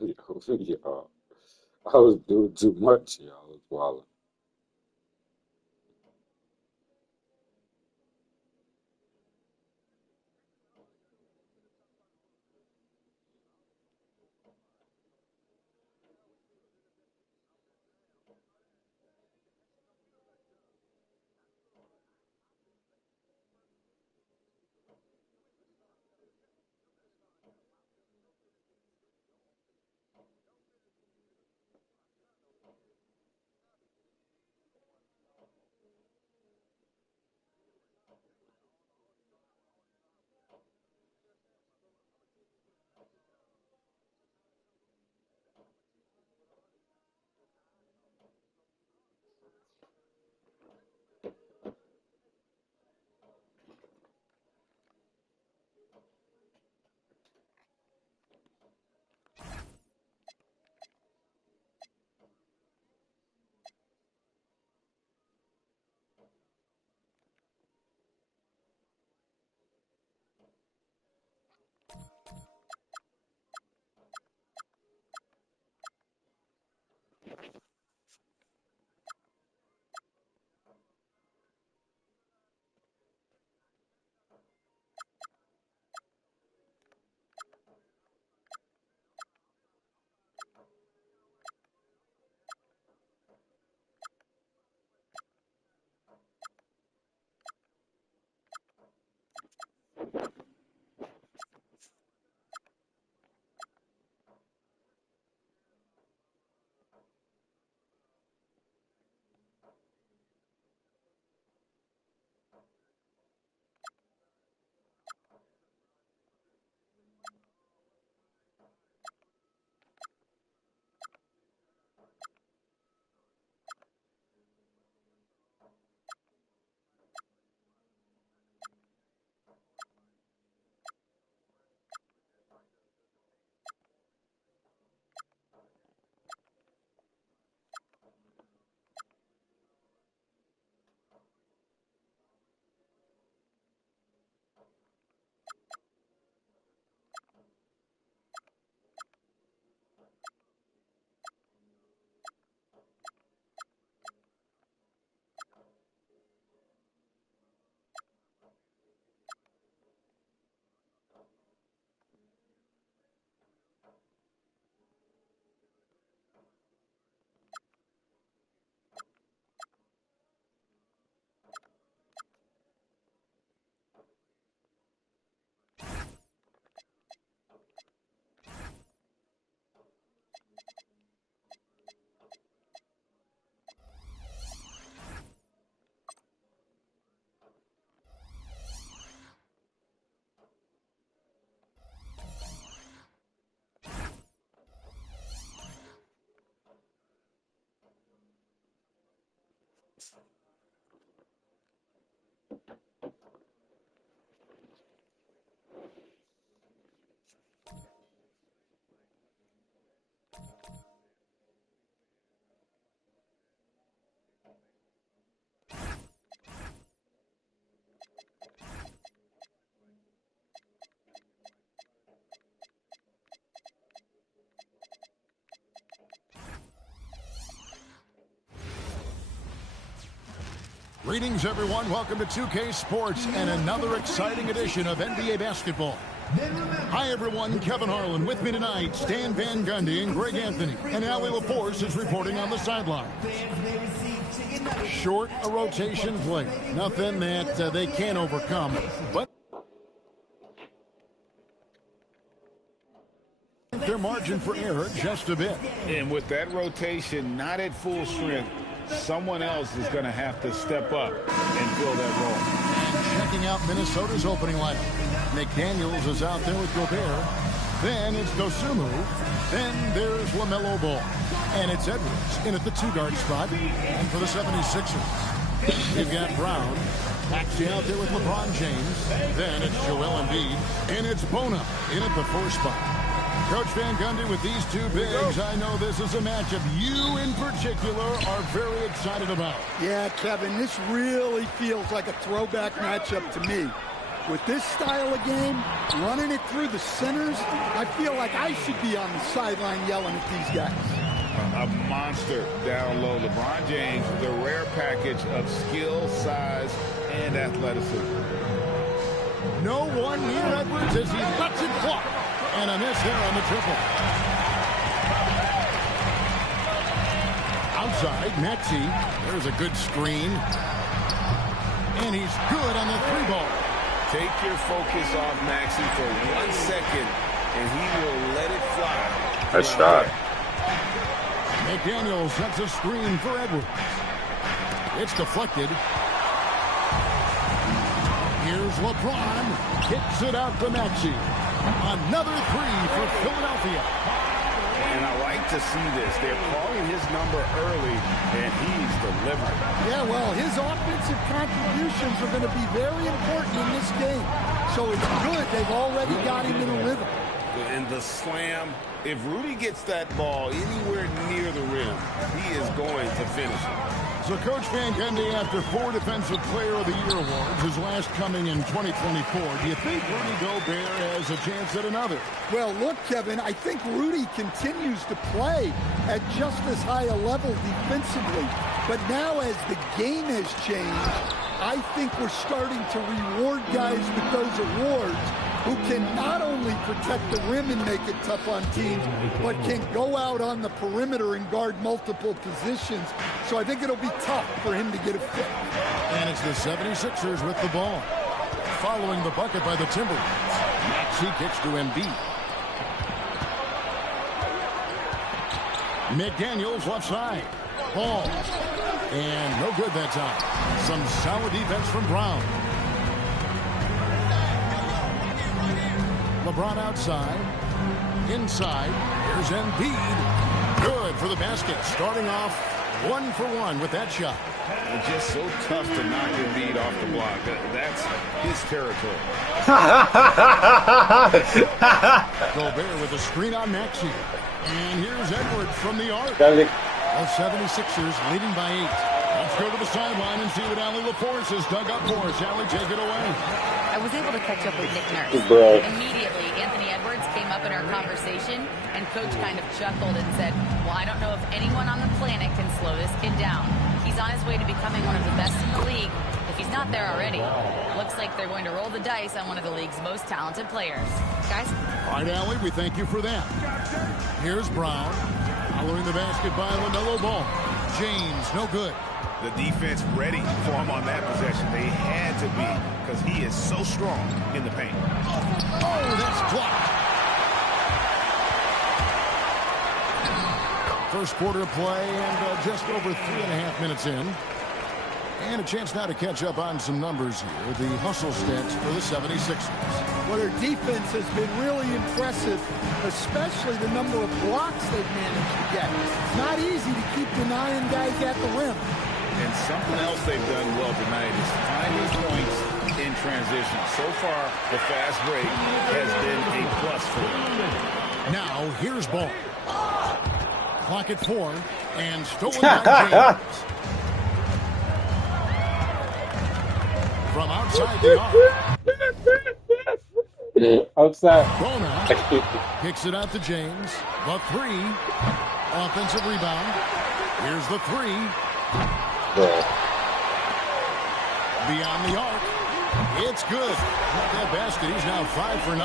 Yo, I was doing too much, yo. I was wilding. Greetings, everyone. Welcome to 2K Sports and another exciting edition of NBA basketball. Hi, everyone. Kevin Harlan with me tonight. Stan Van Gundy and Greg Anthony. And Allie LaForce is reporting on the sideline. Short a rotation play. Nothing that they can't overcome. But their margin for error just a bit. And with that rotation not at full strength, someone else is going to have to step up and fill that role. And checking out Minnesota's opening lineup. McDaniels is out there with Gobert. Then it's Dosunmu. Then there's LaMelo Ball. And it's Edwards in at the two-guard spot. And for the 76ers, you've got Brown. Maxey out there with LeBron James. Then it's Joel Embiid. And it's Bona in at the four spot. Coach Van Gundy, with these two bigs, I know this is a matchup you in particular are very excited about. Yeah, Kevin, this really feels like a throwback matchup to me. With this style of game, running it through the centers, I feel like I should be on the sideline yelling at these guys. A monster down low. LeBron James, the rare package of skill, size, and athleticism. No one near Edwards as he lets it fly. And a miss there on the triple. Outside, Maxey. There's a good screen. And he's good on the three ball. Take your focus off Maxey for 1 second, and he will let it fly. Nice shot. McDaniel sets a screen for Edwards. It's deflected. Here's LeBron. Kicks it out to Maxey. Another three for Philadelphia. And I like to see this. They're calling his number early, and he's delivering. Yeah, well, his offensive contributions are going to be very important in this game. So it's good they've already got him in a rhythm. And the slam, if Rudy gets that ball anywhere near the rim, he is going to finish it. So Coach Van Gundy, after 4 Defensive Player of the Year awards, his last coming in 2024, do you think Rudy Gobert has a chance at another? Well, look, Kevin, I think Rudy continues to play at just as high a level defensively. But now as the game has changed, I think we're starting to reward guys with those awards who can not only protect the rim and make it tough on teams, but can go out on the perimeter and guard multiple positions. So I think it'll be tough for him to get a fit. And it's the 76ers with the ball. Following the bucket by the Timberwolves. Maxey kicks to Embiid. McDaniels left side. Ball. And no good that time. Some solid defense from Brown. LeBron outside. Inside. Here's Embiid. Good for the basket. Starting off 1 for 1 with that shot. It's just so tough to knock Embiid off the block. That's his territory. Gobert with a screen on Maxey. And here's Edwards from the arc. The 76ers leading by 8. Let's go to the sideline and see what Allie LaForce has dug up for us. Allie, take it away. I was able to catch up with Nick Nurse. Immediately, Anthony Edwards came up in our conversation, and Coach kind of chuckled and said, well, I don't know if anyone on the planet can slow this kid down. He's on his way to becoming one of the best in the league. If he's not there already, looks like they're going to roll the dice on one of the league's most talented players. Guys? All right, Allie, we thank you for that. Here's Brown. Following the basket by LaMelo Ball. James, no good. The defense ready for him on that possession. They had to be because he is so strong in the paint. Oh, that's blocked. First quarter play and just over 3.5 minutes in. And a chance now to catch up on some numbers here. The hustle stats for the 76ers. Well, their defense has been really impressive, especially the number of blocks they've managed to get. It's not easy to keep denying guys at the rim. And something else they've done well tonight is finding points in transition. So far, the fast break has been a plus for them. Now, here's Ball. Clock at 4, and stolen by James. From outside the arc. Outside. Bona kicks it out to James. The 3. Offensive rebound. Here's the 3. Beyond the arc. It's good. That basket, he's now 5 for 9.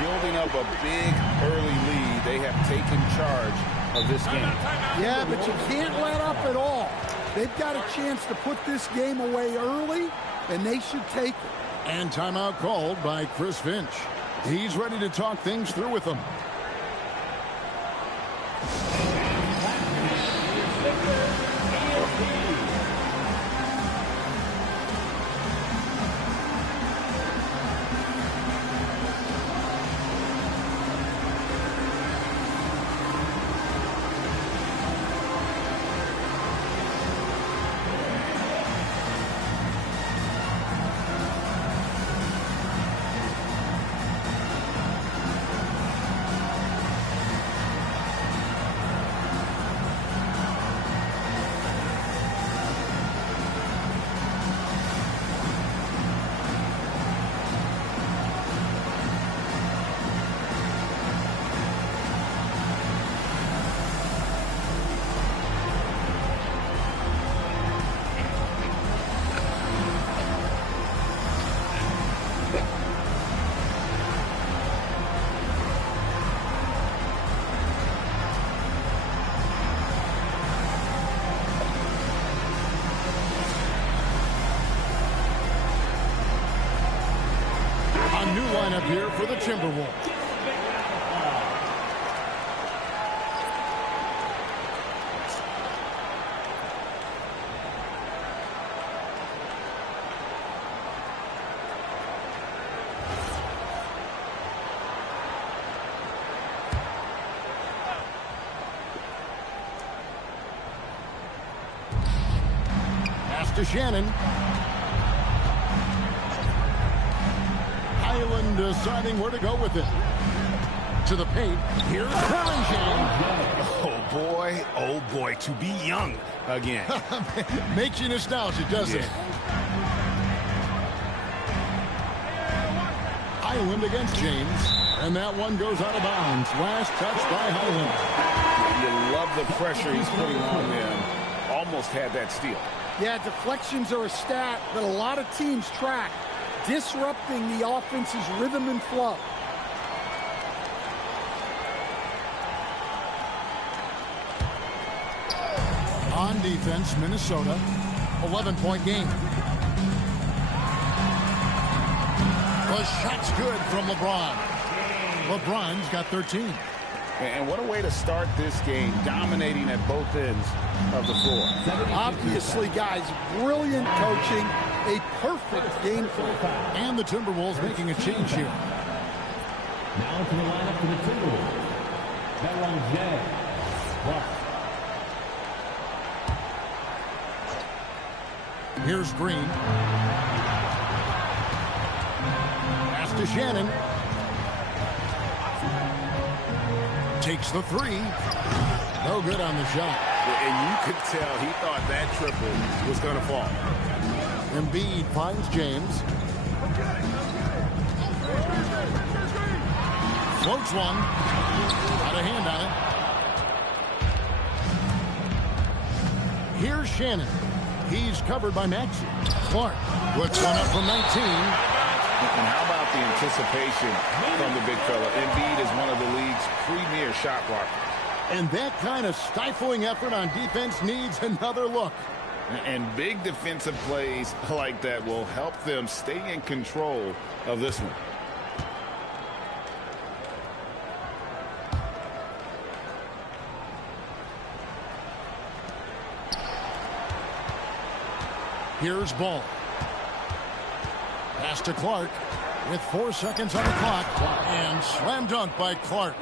Building up a big early lead. They have taken charge of this game. Yeah, but you can't let up at all. They've got a chance to put this game away early, and they should take it. And timeout called by Chris Finch. He's ready to talk things through with them. lineup here for the Timberwolves. To Shannon. Highland deciding where to go with it. To the paint. Here's Oh boy, to be young again. Makes you nostalgic, doesn't it? Highland against James. And that one goes out of bounds. Last touch by Highland. You love the pressure he's putting on them. Almost had that steal. Yeah, deflections are a stat that a lot of teams track, disrupting the offense's rhythm and flow. On defense, Minnesota, 11-point game. The shot's good from LeBron. LeBron's got 13. And what a way to start this game, dominating at both ends of the floor. Obviously, guys, brilliant coaching, a perfect game plan. And the Timberwolves making a change here. Now to the lineup for the Timberwolves. Belanger. Here's Green. Pass to Shannon. Takes the three. No good on the shot. And you could tell he thought that triple was going to fall. Embiid finds James. Floats one. Got a hand on it. Here's Shannon. He's covered by Maxey. Clark puts one up from 19. And how about the anticipation from the big fella? Embiid is one of the league's premier shot blockers. And that kind of stifling effort on defense needs another look. And big defensive plays like that will help them stay in control of this one. Here's Ball. Pass to Clark with 4 seconds on the clock. And slam dunk by Clark.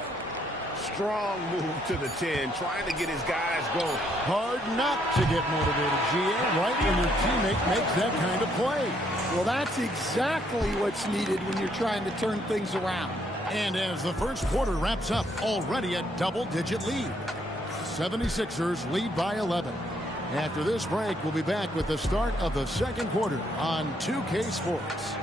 Strong move to the 10, trying to get his guys going. Hard not to get motivated, GA, right when your teammate makes that kind of play. Well, that's exactly what's needed when you're trying to turn things around. And as the first quarter wraps up, already a double-digit lead. 76ers lead by 11. After this break, we'll be back with the start of the second quarter on 2K Sports.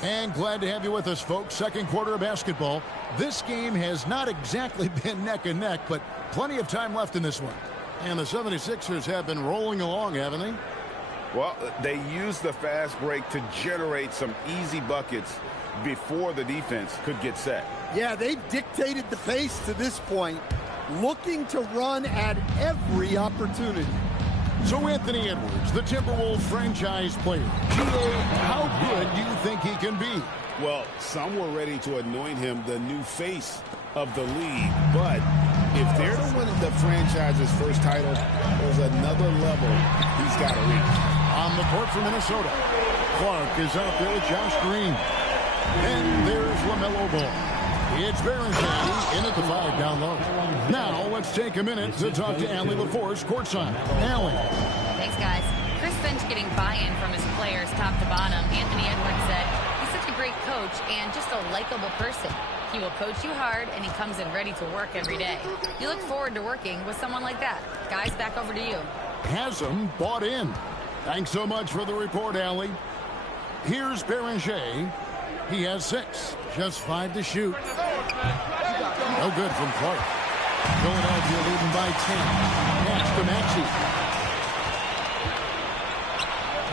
And glad to have you with us, folks. Second quarter of basketball. This game has not exactly been neck and neck, but plenty of time left in this one. And the 76ers have been rolling along, haven't they? Well, they used the fast break to generate some easy buckets before the defense could get set. Yeah, they've dictated the pace to this point, looking to run at every opportunity. So Anthony Edwards, the Timberwolves franchise player. GA, how good do you think he can be? Well, some were ready to anoint him the new face of the league, but if they're to win the franchise's first title, there's another level he's got to reach. On the court for Minnesota, Clark is out there with Josh Green. Then there's LaMelo Ball. It's Berenger in at the 5 down low. Now let's take a minute to talk to Allie LaForce courtside. Allie. Thanks, guys. Chris Finch getting buy-in from his players top to bottom. Anthony Edwards said he's such a great coach and just a likable person. He will coach you hard, and he comes in ready to work every day. You look forward to working with someone like that. Guys, back over to you. Has him bought in. Thanks so much for the report, Allie. Here's Berenger. He has 6. Just 5 to shoot. No good from Clark. Philadelphia leading by 10. Pass to Maxey.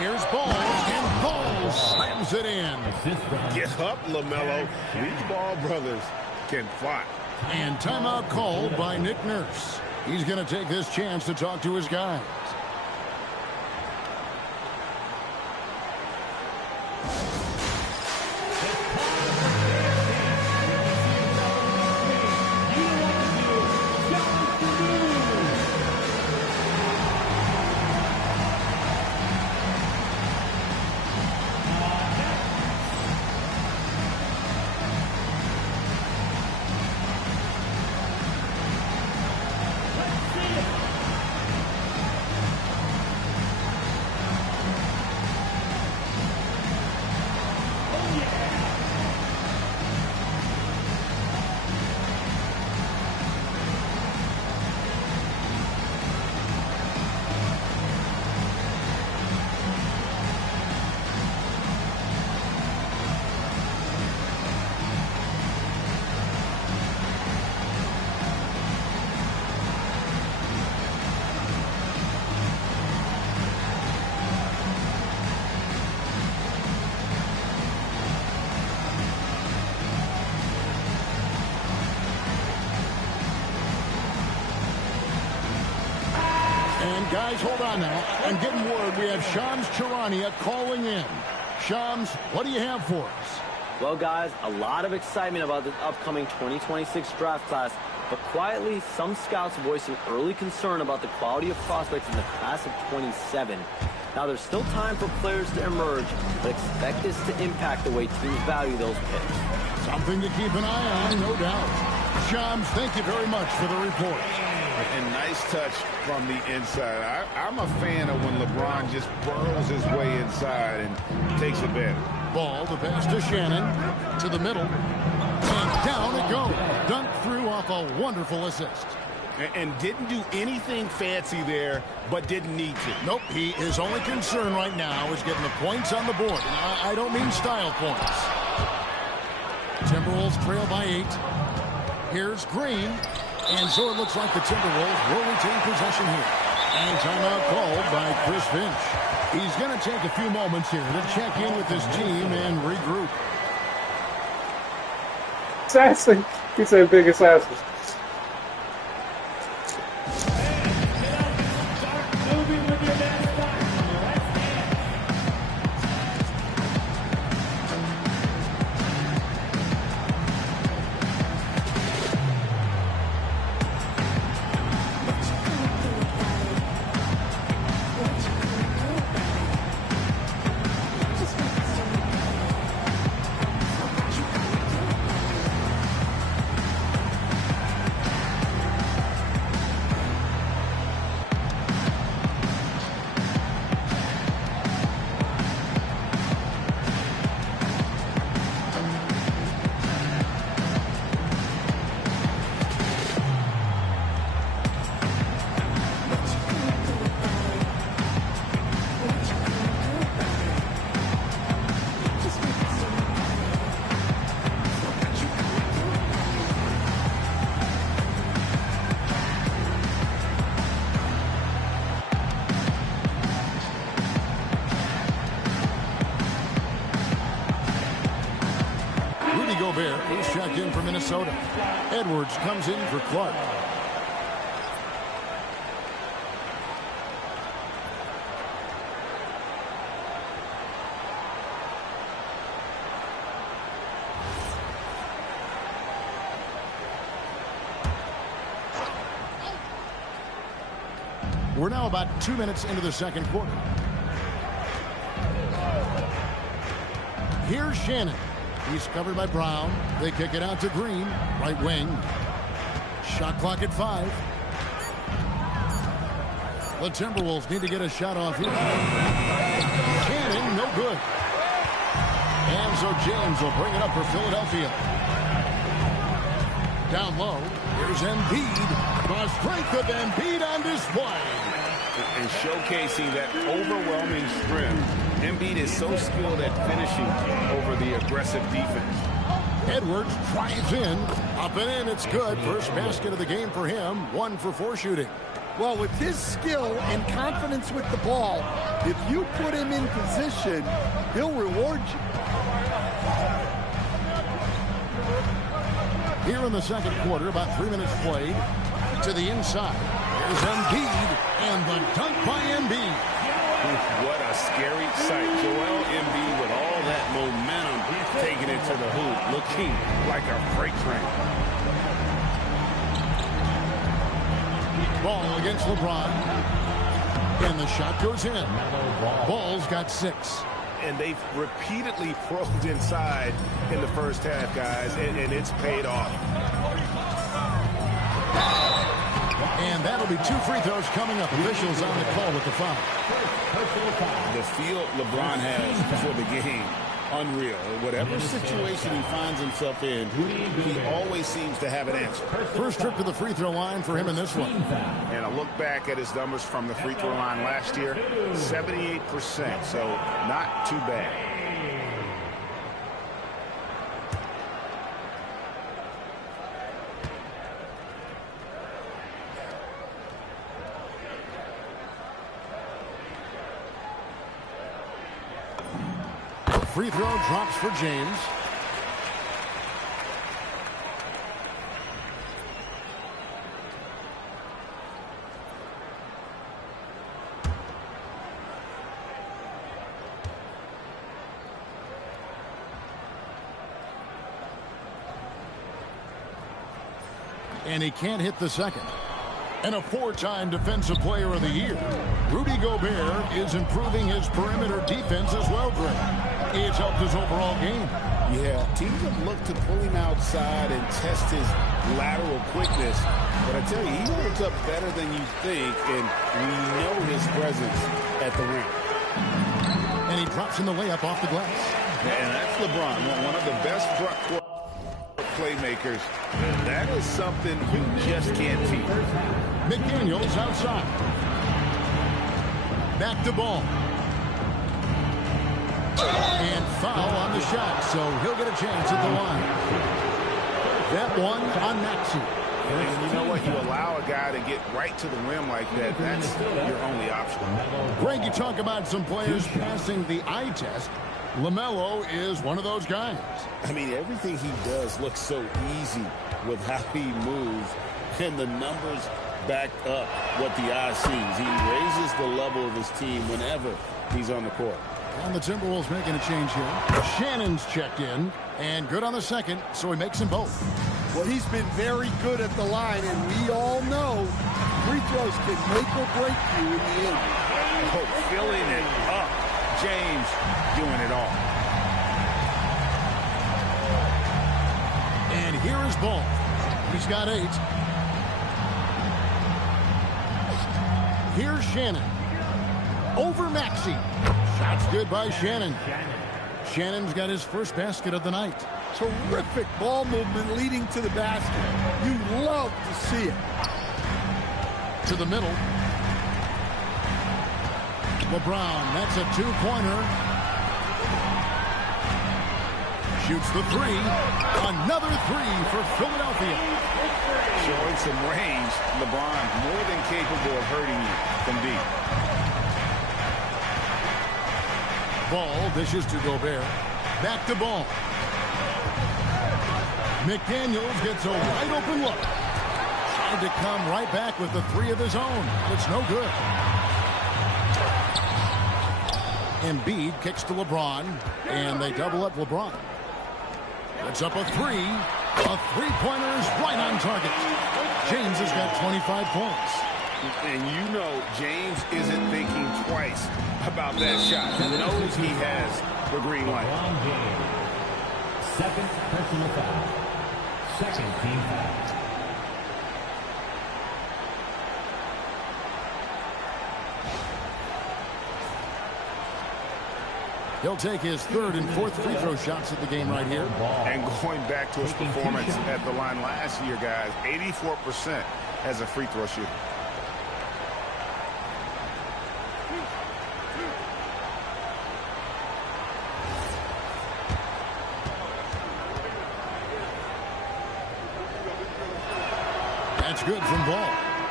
Here's Ball. And Ball slams it in. Get up, LaMelo. These Ball brothers can fly. And timeout called by Nick Nurse. He's going to take this chance to talk to his guys. Guys, hold on now. I'm getting word we have Shams Charania calling in. Shams, what do you have for us? Well, guys, a lot of excitement about this upcoming 2026 draft class, but quietly, some scouts voicing early concern about the quality of prospects in the class of 27. Now, there's still time for players to emerge, but expect this to impact the way teams value those picks. Something to keep an eye on, no doubt. Shams, thank you very much for the report. And nice touch from the inside. I'm a fan of when LeBron just burrows his way inside and takes advantage. Ball, the pass to Shannon, to the middle, and down it goes. Dunked through off a wonderful assist. And didn't do anything fancy there, but didn't need to. Nope, his only concern right now is getting the points on the board. And I don't mean style points. Timberwolves trail by 8. Here's Green. And so it looks like the Timberwolves will retain possession here. And timeout called by Chris Finch. He's going to take a few moments here to check in with his team and regroup. Assassin. He's a big assassin. He's checked in for Minnesota. Edwards comes in for Clark. We're now about 2 minutes into the second quarter. Here's Shannon. He's covered by Brown. They kick it out to Green, right wing. Shot clock at 5. The Timberwolves need to get a shot off here. Shannon, no good. And so James will bring it up for Philadelphia. Down low, here's Embiid. The strength of Embiid on display. And showcasing that overwhelming strength. Embiid is so skilled at finishing over the aggressive defense. Edwards drives in. Up and in, it's good. First basket of the game for him. 1 for 4 shooting. Well, with his skill and confidence with the ball, if you put him in position, he'll reward you. Here in the second quarter, about 3 minutes played. To the inside. Here's Embiid, and the dunk by Embiid. What a scary sight. Joel Embiid with all that momentum taking it to the hoop, looking like a freight train. Ball against LeBron. And the shot goes in. Ball's got 6. And they've repeatedly probed inside in the first half, guys, and it's paid off. And that'll be 2 free throws coming up. Officials on the call with the foul. The feel LeBron has for the game, unreal. Whatever situation he finds himself in, he always seems to have an answer. First trip to the free throw line for him in this one. And a look back at his numbers from the free throw line last year, 78%, so not too bad. Free throw drops for James. And he can't hit the second. And a 4-time Defensive Player of the Year, Rudy Gobert is improving his perimeter defense as well, Greg. It's helped his overall game. Yeah, teams have looked to pull him outside and test his lateral quickness. But I tell you, he holds up better than you think, and we know his presence at the rim. And he drops in the layup off the glass. And that's LeBron, one of the best front court playmakers. That is something you just can't teach. McDaniels outside. Back to ball. And foul on the shot, so he'll get a chance at the line. That one on Maxey. And you know what? You allow a guy to get right to the rim like that, that's your only option. Greg, you talk about some players passing the eye test. LaMelo is one of those guys. I mean, everything he does looks so easy with how he moves, and the numbers back up what the eye sees. He raises the level of his team whenever he's on the court. And the Timberwolves making a change here. Shannon's checked in, and good on the second, so he makes them both. Well, he's been very good at the line, and we all know free throws can make or break you in the end. Oh, filling it up. James doing it all. And here is Ball. He's got 8. Here's Shannon. Over Maxey. Shot's good by Shannon. Shannon's got his first basket of the night. Terrific ball movement leading to the basket. You love to see it. To the middle. LeBron, that's a 2-pointer. Shoots the 3. Another 3 for Philadelphia. Showing some range. LeBron more than capable of hurting you from deep. Ball dishes to Gobert. Back to Ball. McDaniels gets a wide open look. Tried to come right back with the 3 of his own. It's no good. Embiid kicks to LeBron, and they double up LeBron. It's up a 3. A 3-pointer is right on target. James has got 25 points. And you know James isn't thinking twice about that shot. He knows he has the green light. Second personal foul. Second team foul. He'll take his 3rd and 4th free throw shots at the game right here. And going back to his performance at the line last year, guys, 84% as a free throw shooter. That's good from Ball.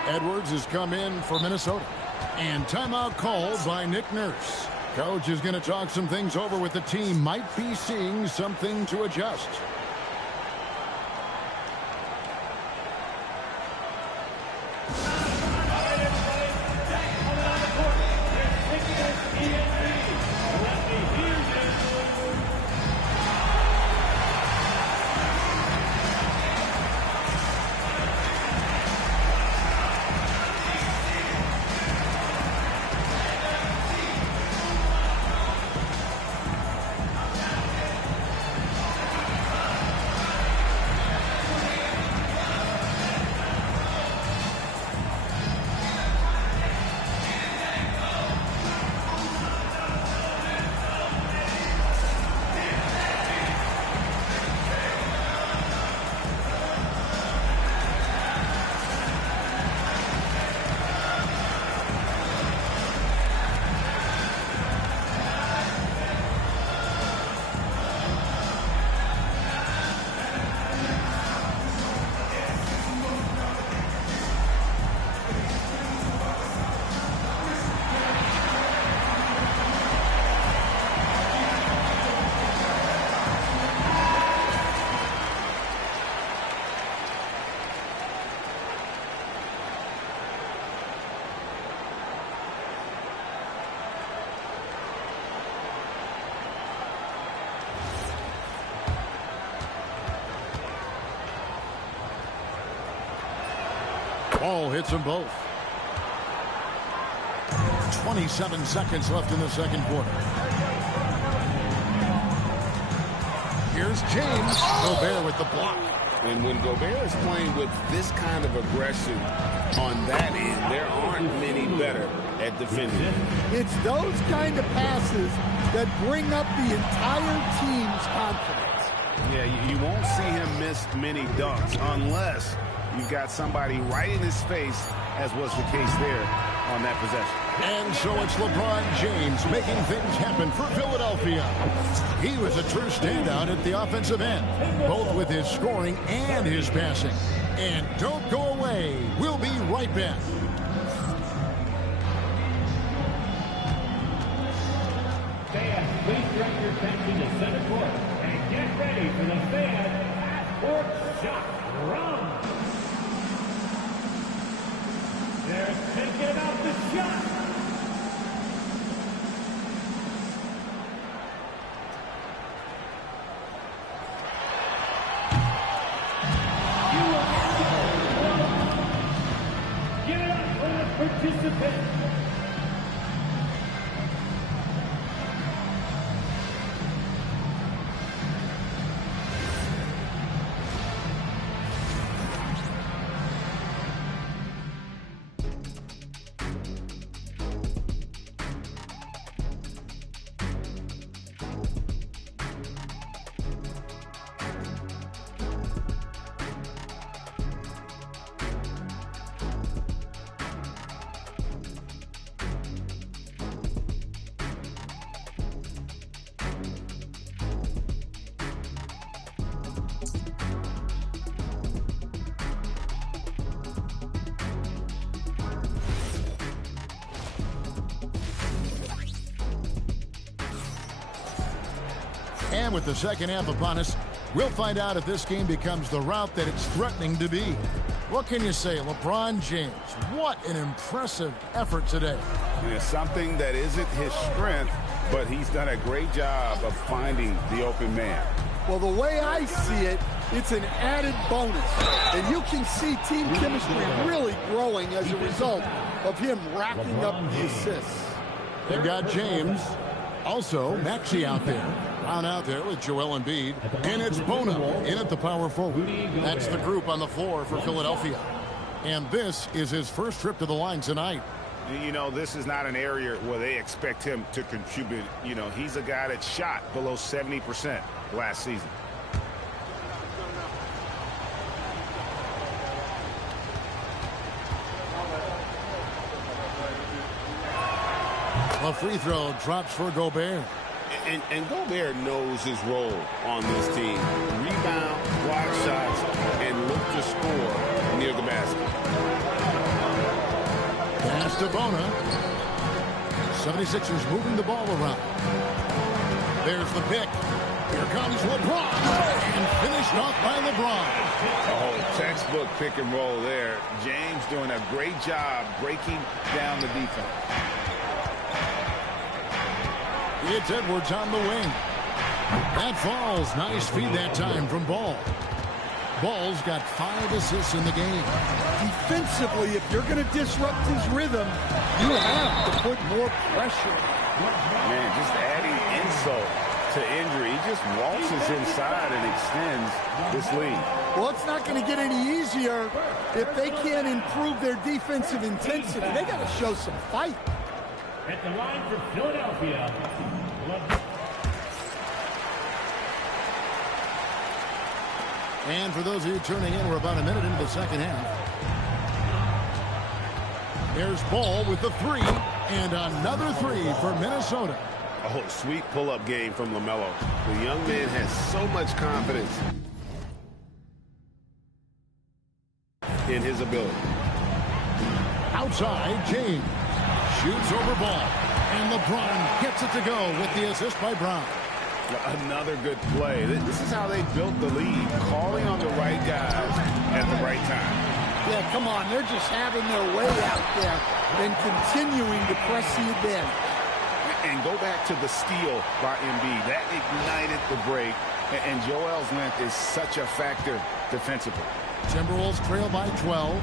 Edwards has come in for Minnesota. And timeout called by Nick Nurse. Coach is going to talk some things over with the team. Might be seeing something to adjust. Ball hits them both. 27 seconds left in the second quarter. Here's James. Gobert with the block. And when Gobert is playing with this kind of aggression on that end, there aren't many better at defending. It's those kind of passes that bring up the entire team's confidence. Yeah, you won't see him miss many dunks unless you've got somebody right in his face, as was the case there on that possession. And so it's LeBron James making things happen for Philadelphia. He was a true standout at the offensive end, both with his scoring and his passing. And don't go away. We'll be right back. Fans, please direct your attention to center court and get ready for the fan half-court shot. Run! They're taking up the shot. Give it up for the participants. And with the second half upon us, we'll find out if this game becomes the route that it's threatening to be. What can you say, LeBron James? What an impressive effort today. It's something that isn't his strength, but he's done a great job of finding the open man. Well, the way I see it, it's an added bonus. And you can see team chemistry really growing as a result of him racking up the assists. They've got James. Also, Maxey out there. Brown out there with Joel Embiid. And it's Bono in at the power forward. That's the group on the floor for Philadelphia. And this is his first trip to the line tonight. You know, this is not an area where they expect him to contribute. You know, he's a guy that shot below 70% last season. A free throw drops for Gobert. And Gobert knows his role on this team. Rebound, block shots, and look to score near the basket. Pass to Bona. 76ers moving the ball around. There's the pick. Here comes LeBron. And finished off by LeBron. Oh, textbook pick and roll there. James doing a great job breaking down the defense. It's Edwards on the wing. That falls. Nice feed that time from Ball. Ball's got 5 assists in the game. Defensively, if you're going to disrupt his rhythm, you have to put more pressure. Man, just adding insult to injury. He just waltzes inside and extends this lead. Well, it's not going to get any easier if they can't improve their defensive intensity. They got to show some fight. At the line for Philadelphia. And for those of you tuning in, we're about a minute into the second half. There's Ball with the 3, and another 3 for Minnesota. Oh, sweet pull-up game from LaMelo. The young man has so much confidence in his ability. Outside, James shoots over Ball, and LeBron gets it to go with the assist by Brown. Another good play. This is how they built the lead, calling on the right guys at the right time. Yeah, come on. They're just having their way out there and continuing to press the advantage. And go back to the steal by Embiid. That ignited the break, and Joel's length is such a factor defensively. Timberwolves trail by 12.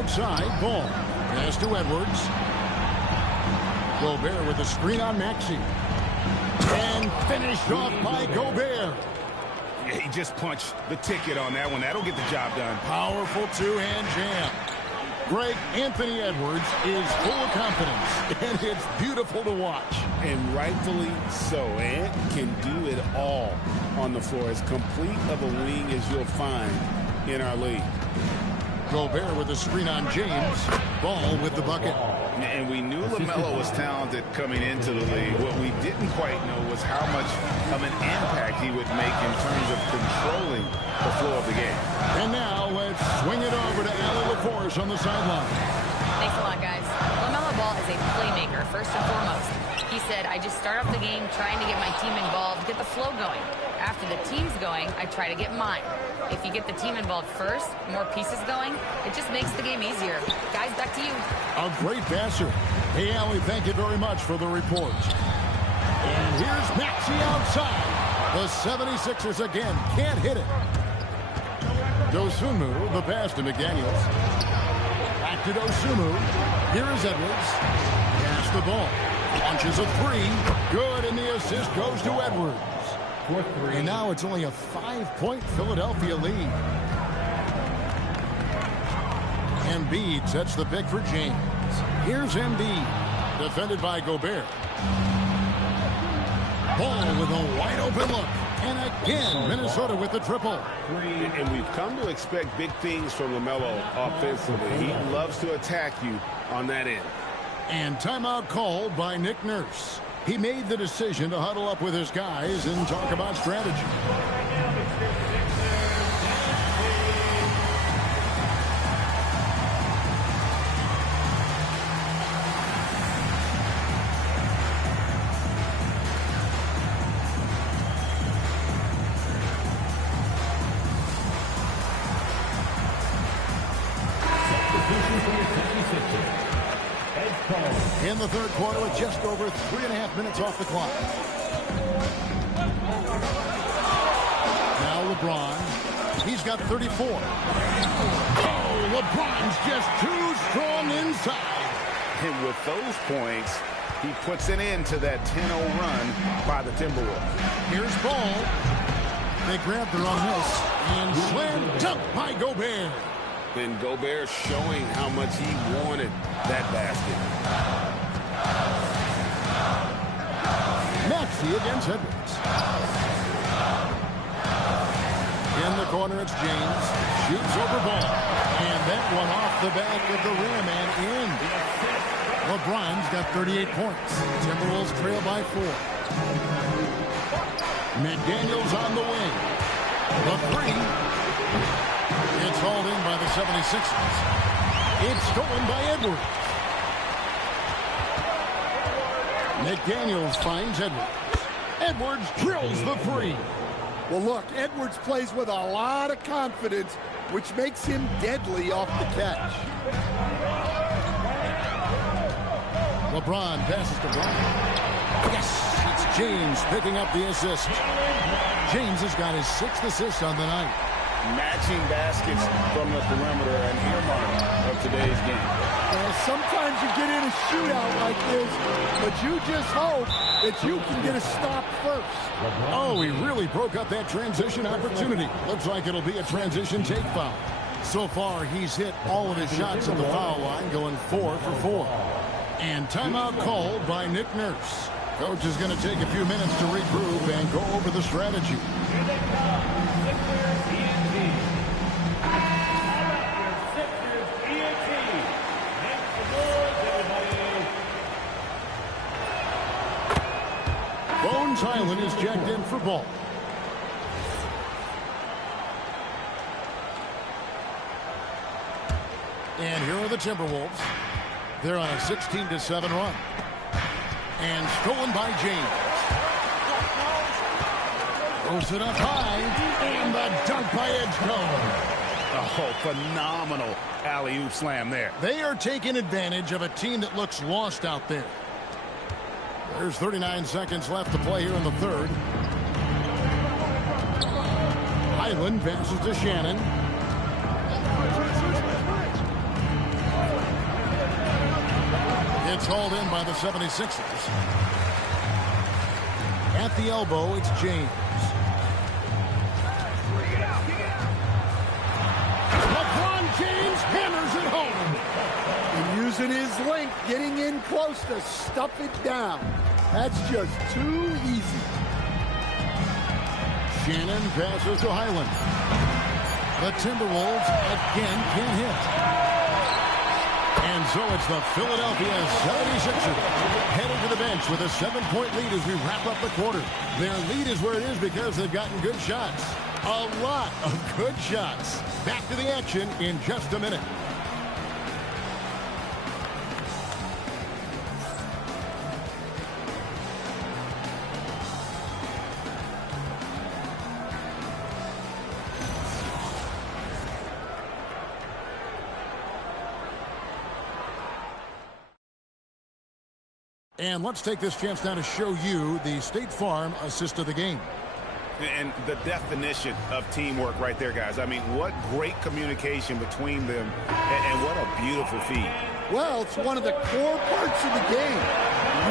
outside, Ball. Pass to Edwards. Gobert with a screen on Maxey. And finished off by Gobert. Yeah, he just punched the ticket on that one. That'll get the job done. Powerful two-hand jam. Greg, Anthony Edwards is full of confidence, and it's beautiful to watch. And rightfully so. Ant can do it all on the floor. As complete of a wing as you'll find in our league. Gobert with a screen on James. Ball with the bucket. And we knew LaMelo was talented coming into the league. What we didn't quite know was how much of an impact he would make in terms of controlling the flow of the game. And now let's swing it over to Allie LaForce on the sideline. Thanks a lot, guys. LaMelo Ball is a playmaker, first and foremost. He said, I just start off the game trying to get my team involved, get the flow going. After the team's going, I try to get mine. If you get the team involved first, more pieces going, it just makes the game easier. Guys, back to you. A great passer. Hey, Allie, thank you very much for the report. And here's Maxey outside. The 76ers again can't hit it. Dosunmu, the pass to McDaniels. Back to Dosunmu. Here is Edwards. Pass the ball. Launches a three. Good, and the assist goes to Edwards. And now it's only a 5-point Philadelphia lead. Embiid sets the pick for James. Here's Embiid, defended by Gobert. Ball with a wide open look. And again, Minnesota with the triple. And we've come to expect big things from LaMelo offensively. He loves to attack you on that end. And timeout called by Nick Nurse. He made the decision to huddle up with his guys and talk about strategy. In the third quarter with just over 3.5 minutes off the clock. Now LeBron. He's got 34. Oh, LeBron's just too strong inside. And with those points, he puts an end to that 10-0 run by the Timberwolves. Here's Ball. They grab their own miss. And slam dunk by Gobert. And Gobert showing how much he wanted that basket. Maxey against Edwards. In the corner, it's James. Shoots over Ball. And that one off the back of the rim and in. LeBron's got 38 points. Timberwolves trail by 4. McDaniels on the wing. The three. It's hauled in by the 76ers. It's stolen by Edwards. McDaniels finds Edwards. Edwards drills the three. Well, look, Edwards plays with a lot of confidence, which makes him deadly off the catch. LeBron passes to Bryant. Yes, it's James picking up the assist. James has got his 6th assist on the night. Matching baskets from the perimeter, an earmark of today's game. Well, sometimes you get in a shootout like this, but you just hope that you can get a stop first. Oh, he really broke up that transition opportunity. Looks like it'll be a transition take foul. So far, he's hit all of his shots at the foul line, going 4 for 4. And timeout called by Nick Nurse. Coach is going to take a few minutes to regroup and go over the strategy. Bones Island is jacked in for Ball. And here are the Timberwolves. They're on a 16-7 run. And stolen by James. Throws it up high. And the dunk by Edgecombe. Oh, phenomenal alley-oop slam there. They are taking advantage of a team that looks lost out there. There's 39 seconds left to play here in the third. Highland passes to Shannon. It's hauled in by the 76ers. At the elbow, it's James. LeBron James hammers it home. And using his length, getting in close to stuff it down. That's just too easy. Shannon passes to Highland. The Timberwolves again can't hit. And so it's the Philadelphia 76ers heading to the bench with a 7-point lead as we wrap up the quarter. Their lead is where it is because they've gotten good shots. A lot of good shots. Back to the action in just a minute. And let's take this chance now to show you the State Farm assist of the game. And the definition of teamwork right there, guys. I mean, what great communication between them, and what a beautiful feed. Well, it's one of the core parts of the game.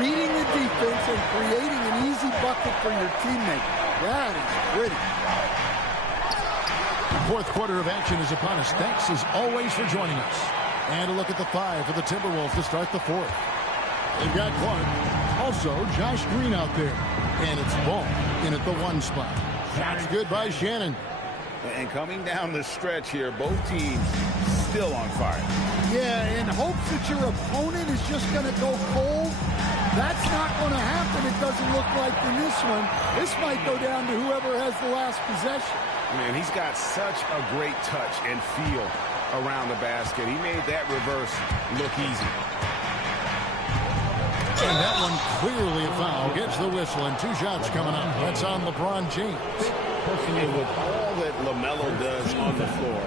Reading the defense and creating an easy bucket for your teammate. That is pretty. The fourth quarter of action is upon us. Thanks, as always, for joining us. And a look at the 5 for the Timberwolves to start the fourth. They've got Clark. Also, Josh Green out there. And it's Ball in at the 1 spot. Shots good by Shannon. And coming down the stretch here, both teams still on fire. Yeah, in hopes that your opponent is just going to go cold. That's not going to happen, it doesn't look like in this one. This might go down to whoever has the last possession. Man, he's got such a great touch and feel around the basket. He made that reverse look easy. And that one clearly a foul. Gets the whistle, and 2 shots coming up. That's on LeBron James. And with all that LaMelo does on the floor,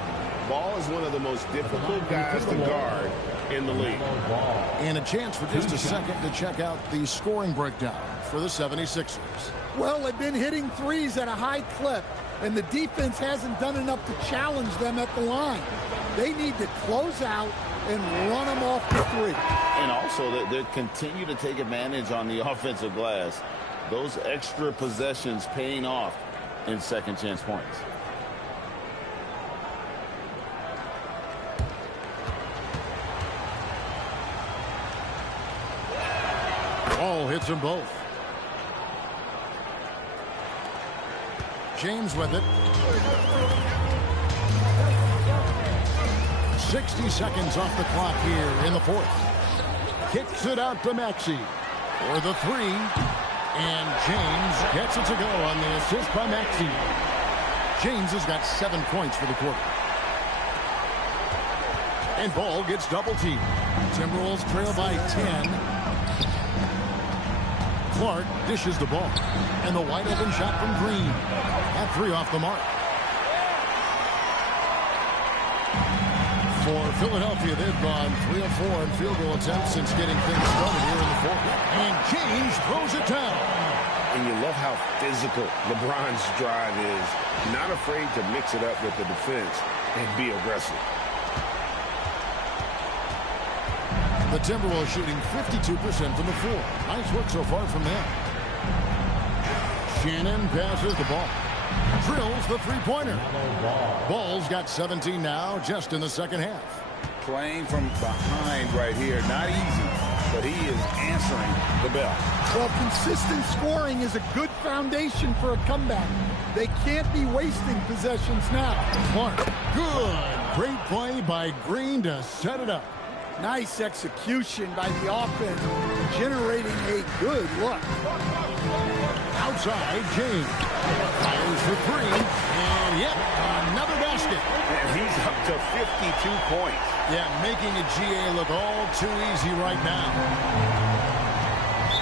Ball is one of the most difficult guys to guard in the league. And a chance for just a second to check out the scoring breakdown for the 76ers. Well, they've been hitting threes at a high clip, and the defense hasn't done enough to challenge them at the line. They need to close out and run them off the 3. And also, they continue to take advantage on the offensive glass. Those extra possessions paying off in second chance points. Ball hits them both. James with it. 60 seconds off the clock here in the fourth. Kicks it out to Maxey for the 3. And James gets it to go on the assist by Maxey. James has got 7 points for the quarter. And Ball gets double teamed. Timberwolves trail by 10. Clark dishes the ball. And the wide open shot from Green. At 3 off the mark. For Philadelphia, they've gone 3 of 4 in field goal attempts since getting things started here in the fourth. And James throws it down. And you love how physical LeBron's drive is. Not afraid to mix it up with the defense and be aggressive. The Timberwolves shooting 52% from the floor. Nice work so far from them. Shannon passes the ball. Drills the 3-pointer. Ball's got 17 now, just in the second half. Playing from behind right here. Not easy, but he is answering the bell. Well, consistent scoring is a good foundation for a comeback. They can't be wasting possessions now. Clark, good. Great play by Green to set it up. Nice execution by the offense, generating a good look. Outside, James fires for 3, and yep, another basket. And he's up to 52 points. Yeah, making a GA look all too easy right now.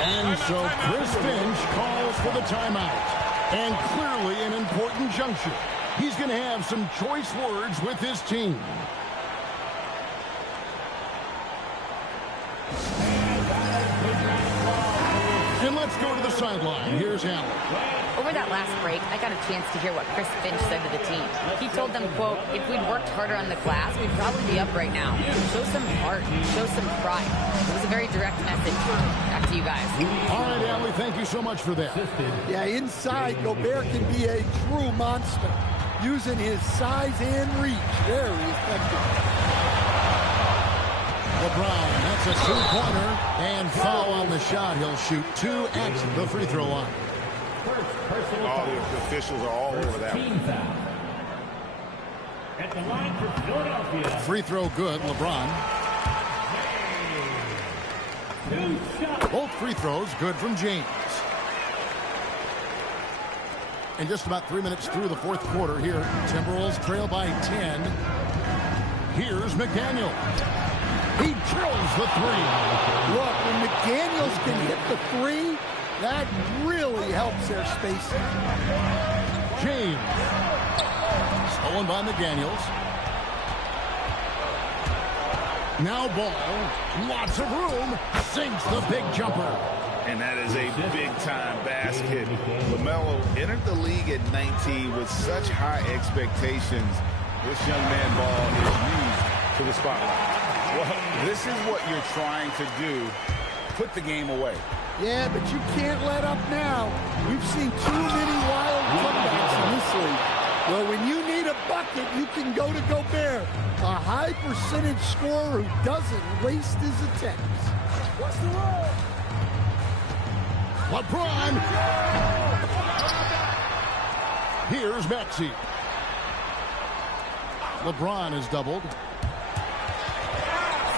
And so Chris Finch calls for the timeout. And clearly an important juncture. He's going to have some choice words with his team. And let's go to the sideline. Here's Allen. Over that last break, I got a chance to hear what Chris Finch said to the team. He told them, quote, if we'd worked harder on the glass, we'd probably be up right now. Show some heart. Show some pride. It was a very direct message. Back to you guys. All right, Allie, thank you so much for that. Yeah, inside, Gobert can be a true monster, using his size and reach. Very effective. LeBron, that's a two-pointer, and foul on the shot. He'll shoot 2 at the free throw line. All the officials are all over that one. At the line for Philadelphia. Free throw good, LeBron. Both free throws good from James. And just about 3 minutes through the fourth quarter here. Timberwolves trail by 10. Here's McDaniel. He drills the three. Look, when McDaniels can hit the three, that really helps their spacing. James. Stolen by McDaniels. Now ball. Lots of room. Sinks the big jumper. And that is a big-time basket. LaMelo entered the league at 19 with such high expectations. This young man ball is used to the spotlight. Well, this is what you're trying to do. Put the game away. Yeah, but you can't let up now. We've seen too many wild comebacks in this league. Well, when you need a bucket, you can go to Gobert, a high-percentage scorer who doesn't waste his attempts. What's the roll? LeBron. Here's Maxey. LeBron is doubled.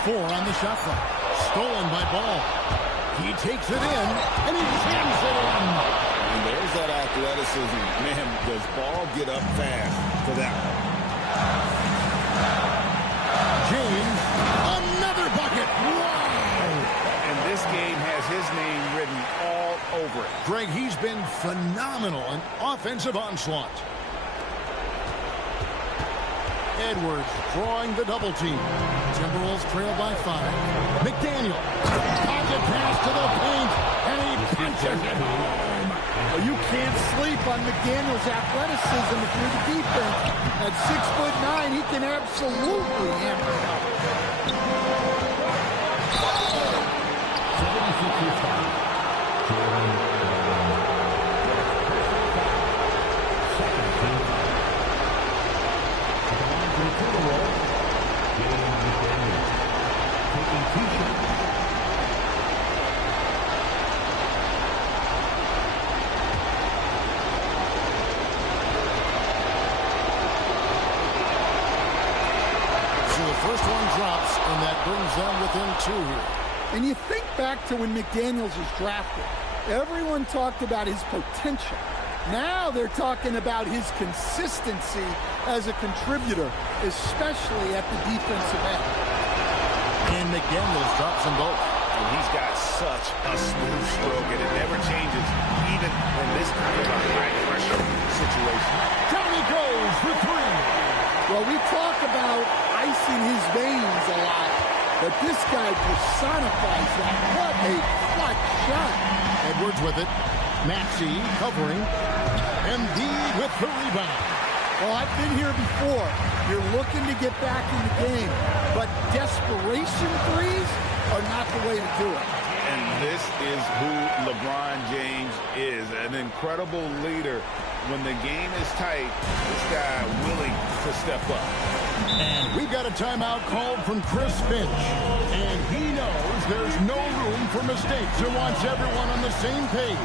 4 on the shot clock. Stolen by Ball. He takes it in, and he jams it in. And there's that athleticism. Man, does Ball get up fast for that one. James, another bucket. Wow! And this game has his name written all over it. Greg, he's been phenomenal in offensive onslaught. Edwards drawing the double team. Timberwolves trail by 5. McDaniel. Pocket pass to the paint. And he punches it home. Well, you can't sleep on McDaniel's athleticism if you're the defense. At 6'9", he can absolutely hammer it up. 76 years old. Second team. At the line for the Timberwolves, James McDaniel. Taking 2 shots. First one drops, and that brings them within 2 here. And you think back to when McDaniels was drafted. Everyone talked about his potential. Now they're talking about his consistency as a contributor, especially at the defensive end. And McDaniels drops them both. And he's got such a smooth stroke, and it never changes, even in this kind of a high-pressure situation. Down he goes for 3. Well, we talk about icing his veins a lot, but this guy personifies that. What a clutch shot. Edwards with it. Maxey covering. Embiid with the rebound. Well, I've been here before. You're looking to get back in the game, but desperation threes are not the way to do it. And this is who LeBron James is, an incredible leader. When the game is tight, this guy willing to step up. And we've got a timeout called from Chris Finch. And he knows there's no room for mistakes and wants everyone on the same page.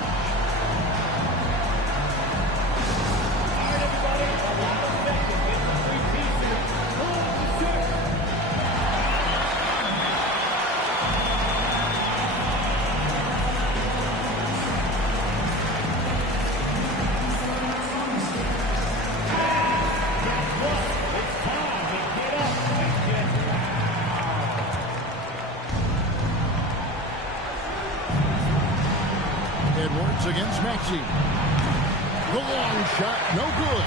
Edwards against Maxey. The long shot, no good.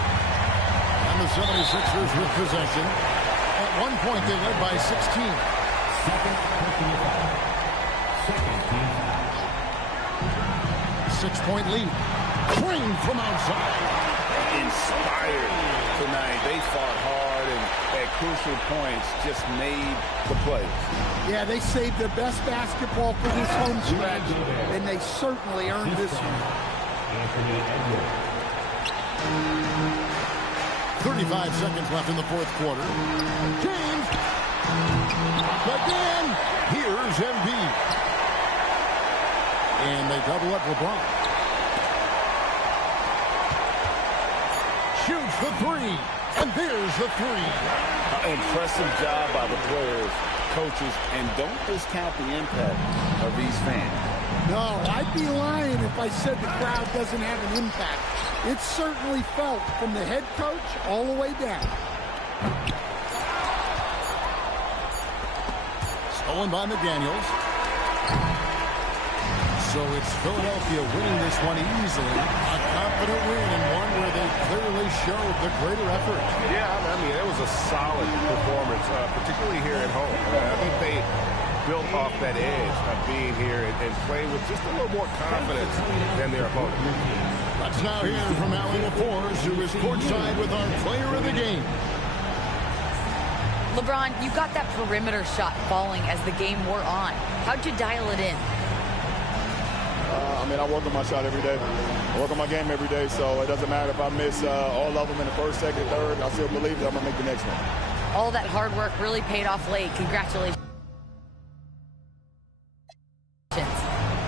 And the 76ers with possession. At one point, they led by 16. Second team foul. 6-point lead. Green from outside. Inspired tonight. They fought hard and at crucial points just made the plays. Yeah, they saved their best basketball for this home stretch, and they certainly earned this one. 35 seconds left in the fourth quarter. James. Again. Here's Embiid. And they double up LeBron. Shoots the three. And there's the three. Impressive job by the players, coaches, and don't discount the impact of these fans. No, I'd be lying if I said the crowd doesn't have an impact. It's certainly felt from the head coach all the way down. Stolen by McDaniels. So it's Philadelphia winning this one easily. A confident win and one where they clearly showed the greater effort. Yeah, I mean, it was a solid performance, particularly here at home. I think they built off that edge of being here and playing with just a little more confidence than their opponent. Let's now hear from Allie LaForce, who is courtside with our player of the game. LeBron, you got that perimeter shot falling as the game wore on. How'd you dial it in? I mean, I work on my shot every day. I work on my game every day, so it doesn't matter if I miss all of them in the first, second, third. I still believe that I'm going to make the next one. All that hard work really paid off late. Congratulations.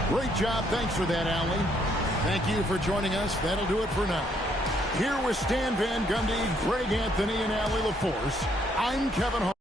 Great job. Thanks for that, Allie. Thank you for joining us. That'll do it for now. Here with Stan Van Gundy, Greg Anthony, and Allie LaForce, I'm Kevin Hart.